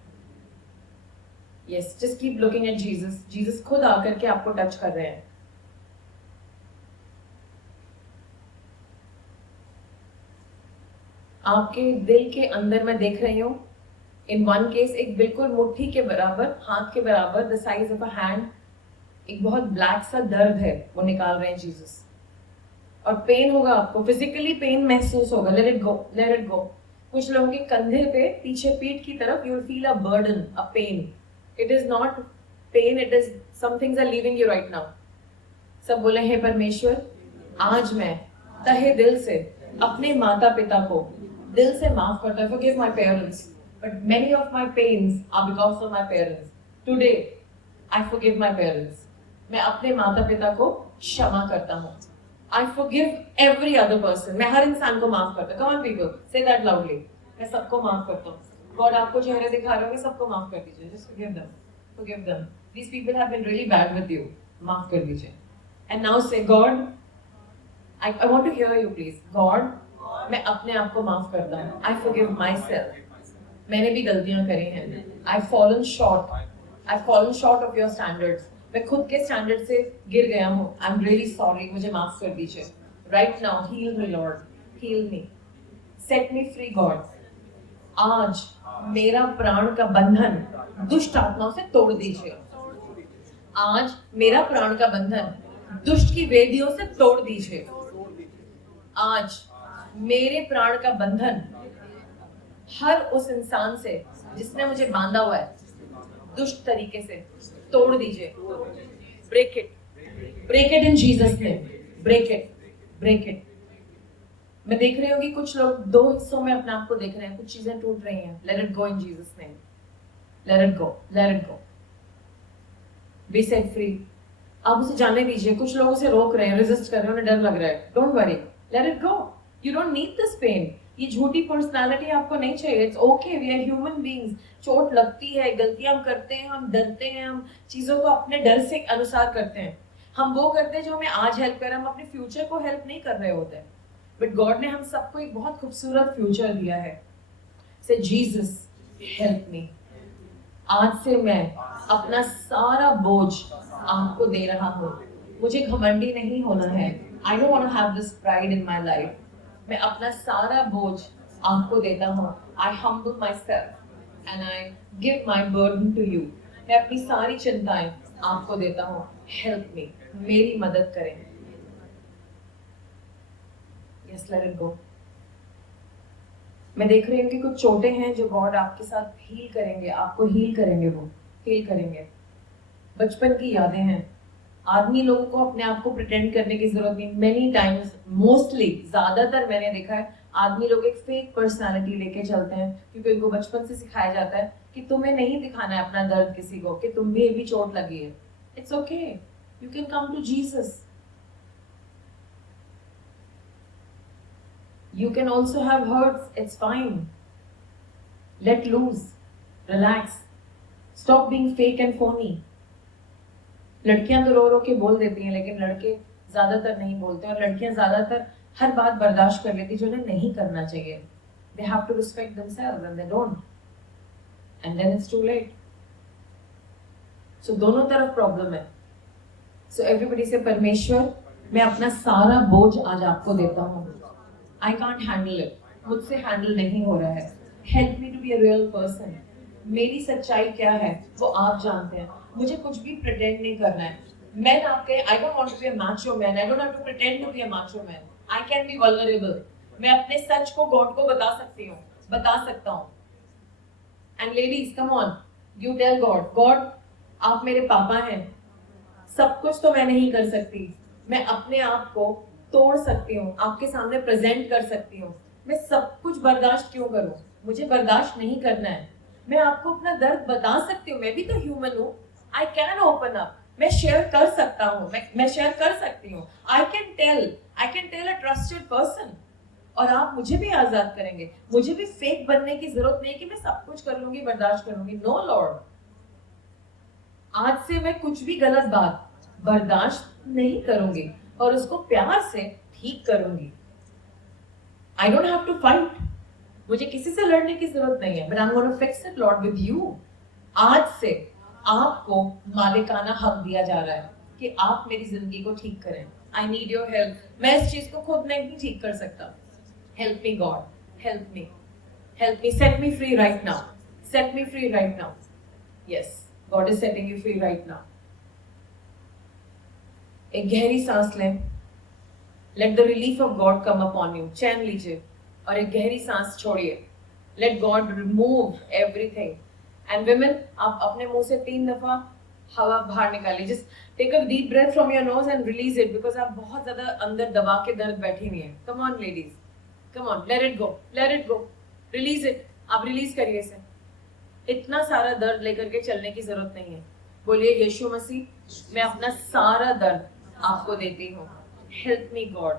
Yes, just keep looking at Jesus. Jesus खुद आकर के आपको टच कर रहे हैं. आपके दिल के अंदर मैं देख रही हूँ, इन वन केस एक बिल्कुल मुट्ठी के बराबर, हाथ के बराबर, the size of a hand, एक बहुत ब्लैक सा दर्द है, वो निकाल रहे हैं जीसस. और पेन होगा आपको, फिजिकली पेन महसूस होगा. Let it go, let it go. कुछ लोगों के कंधे पे, पीछे पीठ की तरफ, you will feel a burden, a pain. It is not pain, it is some things are leaving you right now. सब बोले, हे परमेश्वर, आज मैं तहे दिल से अपने माता पिता को दिल से माफ करता हूं. Forgive my parents, but many of my pains are because of my parents. Today, I forgive my parents. मैं अपने माता पिता को क्षमा करता हूँ. I forgive every other person. मैं हर इंसान को माफ करता हूँ. Come on people, say that loudly. मैं सबको माफ करता हूँ. God आपको चेहरे दिखा रहे होंगे, सबको माफ कर दीजिए. Just forgive them. Forgive them. These people have been really bad with you. माफ कर दीजिए. And now say, God, I want to hear you please. God, मैं अपने आप को माफ करता हूँ. I forgive myself. मैंने भी गलतियां करी हैं. I've fallen short. I've fallen short of your standards. मैं खुद के स्टैंडर्ड से गिर गया हूँ. I'm really sorry. मुझे माफ कर दीजिए. Right now, heal me, Lord. Heal me. Set me free, God. आज मेरा प्राण का बंधन दुष्ट आत्माओं से तोड़ दीजिए. आज मेरा प्राण का बंधन दुष्ट की वेदियों से तोड़ दीजिए. आज मेरे प्राण का बंधन हर उस इंसान से जिसने मुझे बांधा हुआ है दुष्ट तरीके से तोड़ दीजिए. Break it in Jesus name. Break it. मैं देख रही हूँ कि कुछ लोग दो हिस्सों में अपने आप को देख रहे हैं. कुछ चीजें टूट रही हैं. Let it go in Jesus name. Let it go. Be set free. आप उसे जाने दीजिए. कुछ लोग उसे रोक रहे हैं, रेजिस्ट कर रहे हैं, उन्हें डर लग रहा है. Don't worry, let it go. You don't need this pain. ये झूठी पर्सनालिटी आपको नहीं चाहिए. It's okay, we are human beings. चोट लगती है, गलतियां हम करते हैं, हम डरते हैं, हम चीजों को अपने डर से अनुसार करते हैं. हम वो करते हैं जो हमें आज हेल्प करे, हम अपने फ्यूचर को हेल्प नहीं कर रहे होते. बट गॉड ने हम सबको एक बहुत खूबसूरत फ्यूचर दिया है. से जीसस हेल्प मी. आज से मैं अपना सारा बोझ आपको दे रहा हूँ. मुझे घमंडी नहीं होना है. I don't want to have this pride in my life. मैं अपना सारा बोझ आपको देता हूँ. I humble myself and I give my burden to you. मैं अपनी सारी चिंताएं आपको देता हूँ. Help me. मेरी मदद करें. Yes, let it go. मैं देख रही हूँ कि कुछ चोटें हैं जो गॉड आपके साथ हील करेंगे. आपको हील करेंगे, वो हील करेंगे. बचपन की यादें हैं. आदमी लोगों को अपने आप को प्रिटेंड करने की जरूरत नहीं. मेनी टाइम्स, मोस्टली, ज्यादातर मैंने देखा है आदमी लोग एक फेक पर्सनालिटी लेके चलते हैं क्योंकि उनको बचपन से सिखाया जाता है कि तुम्हें नहीं दिखाना है अपना दर्द किसी को, कि तुम्हें भी चोट लगी है. It's okay, you can come to Jesus. You can also have hurts. It's fine. Let loose. Relax. Stop being fake and phony. लड़कियां तो रो रो के बोल देती हैं, लेकिन लड़के ज्यादातर नहीं बोलते. और लड़कियां ज्यादातर हर बात बर्दाश्त कर लेती जो उन्हें नहीं करना चाहिए. They have to respect themselves and they don't. And then it's too late. So दोनों तरफ प्रॉब्लम है. So everybody say, परमेश्वर, मैं अपना सारा बोझ आज आपको देता हूँ. I can't handle it. मुझसे हैंडल नहीं हो रहा है. Help me to be a real person. मेरी सच्चाई क्या है वो आप जानते हैं. मुझे कुछ भी प्रिटेंड नहीं करना है. मैं आपके I don't want to be a macho man. I don't have to pretend to be a macho man. I can be vulnerable. मैं अपने सच को गॉड को बता सकती हूँ, बता सकता हूँ. And ladies, come on, you tell God, God, आप मेरे पापा हैं. सब कुछ तो मैं नहीं कर सकती. मैं अपने आप को तोड़ सकती हूँ, आपके सामने प्रेजेंट कर सकती हूँ. मैं सब कुछ बर्दाश्त क्यों करूँ? मुझे बर्दाश्त नहीं करना है. मैं आपको अपना दर्द बता सकती हूँ. मैं भी तो ह्यूमन हूँ. आई कैन ओपन अप, मैं शेयर कर सकता हूँ, मैं शेयर कर सकती हूँ. I can tell a trusted person. और आप मुझे भी आजाद करेंगे. मुझे भी फेक बनने की जरूरत नहीं कि मैं सब कुछ कर लूंगी, बर्दाश्त कर लूंगी. नो लॉर्ड, आज से मैं कुछ भी गलत बात बर्दाश्त नहीं करूंगी और उसको प्यार से ठीक करूंगी. I don't have to fight. मुझे किसी से लड़ने की जरूरत नहीं है. But I am gonna fix it lord with you. आज से आपको मालिकाना हक दिया जा रहा है कि आप मेरी जिंदगी को ठीक करें. I need your help. मैं इस चीज को खुद नहीं ठीक कर सकता. Help me God, help me, help me, set me free right now, set me free right now. Yes, God is setting you free right now. एक गहरी सांस लें. Let the relief of God come upon you. चैन लीजिए और एक गहरी सांस छोड़िए. Let God remove everything. And women, आप अपने मुंह से 3 दफा हवा बाहर निकालिए. Just take a deep breath from your nose and release it, because आप बहुत ज्यादा अंदर दबा के दर्द बैठी हुई हैं. Come on ladies, come on, late it go, let it go, release it. आप रिलीज करिए इसे. इतना सारा दर्द लेकर के चलने की जरूरत नहीं है. बोलिए, यीशु मसीह, मैं अपना सारा दर्द आपको देती हूँ. Help me God.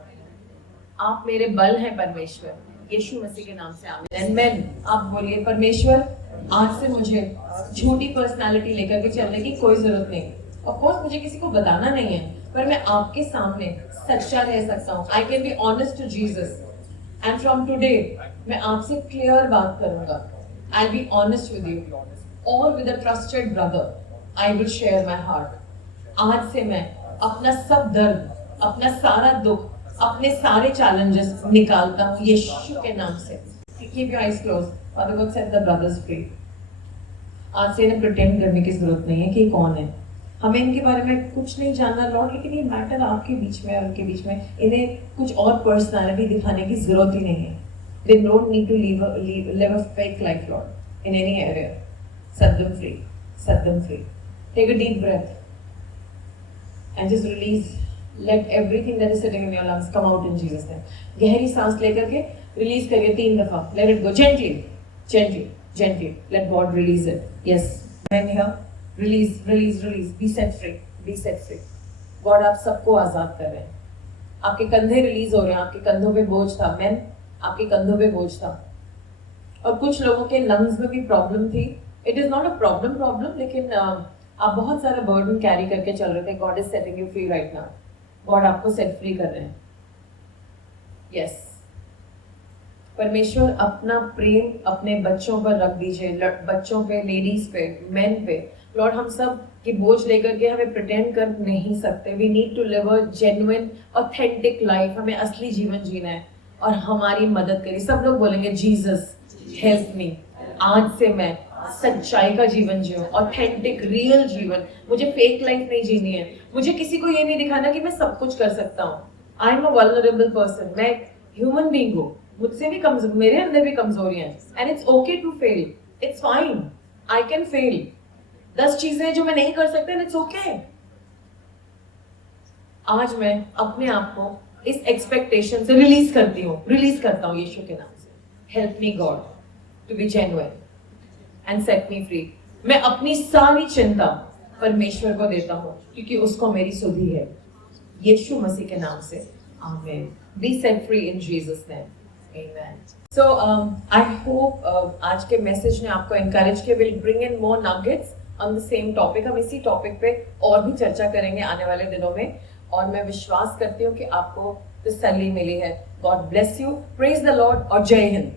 आप मेरे बल हैं परमेश्वर. यीशु मसीह के नाम से आमीन. एंड मैन, आप बोलिए, परमेश्वर, आज से मुझे झूठी पर्सनालिटी लेकर के चलने की कोई जरूरत नहीं. ऑफ कोर्स मुझे किसी को बताना नहीं है, पर मैं आपके सामने सच्चा रह सकता हूँ. I can be honest to Jesus. And from today मैं आपसे क्लियर बात करूंगा. I be honest with you और with a trusted brother. I will share my heart. आज से मैं अपना सब दर्द, अपना सारा दुख, अपने सारे चैलेंजेस निकालता हूँ यीशु के नाम से. Keep your eyes close. Father God set the brothers free. आज से इन्हें प्रिटेंड करने की जरूरत नहीं है कि कौन है. हमें इनके बारे में कुछ नहीं जानना लॉर्ड, लेकिन ये मैटर आपके बीच में और उनके बीच में. इन्हें कुछ और पर्सनालिटी दिखाने की जरूरत ही नहीं है. They don't need to live a fake life, Lord, in any area. Set them free. Set them free. Take a deep breath and just release. Let everything that is sitting in your lungs come out in Jesus' name. गहरी सांस लेकर के release करिए 3 दफा. Let it go gently, gently, gently. Let God release it. Yes, men here, release, release, release. Be set free. Be set free. God आप सबको आजाद कर रहे हैं. आपके कंधे रिलीज हो रहे हैं. आपके कंधों पे बोझ था. Men, आपके कंधों पे बोझ था. और कुछ लोगों के लंग्स में भी प्रॉब्लम थी. It is not a problem, लेकिन आप बहुत सारा बर्डन कैरी करके चल रहे थे. God is setting you free right now. God आपको सेट फ्री कर रहे हैं. यस, परमेश्वर अपना प्रेम अपने बच्चों पर रख दीजिए. बच्चों पे, लेडीज पे, मेन पे. लॉर्ड, हम सब की बोझ लेकर के हमें प्रिटेंड कर नहीं सकते. We need to live a genuine authentic life. हमें असली जीवन जीना है और हमारी मदद करिए. सब लोग बोलेंगे, जीसस हेल्प मी. आज से मैं सच्चाई का जीवन जीऊं, ऑथेंटिक रियल जीवन. मुझे फेक लाइफ नहीं जीनी है. मुझे किसी को ये नहीं दिखाना कि मैं सब कुछ कर सकता हूँ. I am a vulnerable person. मैं ह्यूमन बीइंग हूँ. मुझसे भी कमजोर, मेरे अंदर भी कमजोरियां हैं. And it's okay to fail. It's fine. I can fail. 10 चीजें जो मैं नहीं कर सकता, इट्स ओके. आज मैं अपने आप को इस एक्सपेक्टेशन से रिलीज करता हूँ यीशु के नाम से. Help me God to be genuine and set me free. मैं अपनी सारी चिंता परमेश्वर को देता हूँ क्योंकि उसको मेरी सुधि है. यीशु मसीह के नाम से आमीन. Be set free in Jesus name. Amen. So I hope आज के मैसेज ने आपको एनकरेज किया. Will bring in more nuggets on the same topic. हम इसी टॉपिक पे और भी चर्चा करेंगे आने वाले दिनों में और मैं विश्वास करती हूँ कि आपको तसल्ली मिली है. God bless you. Praise the Lord और जय हिंद.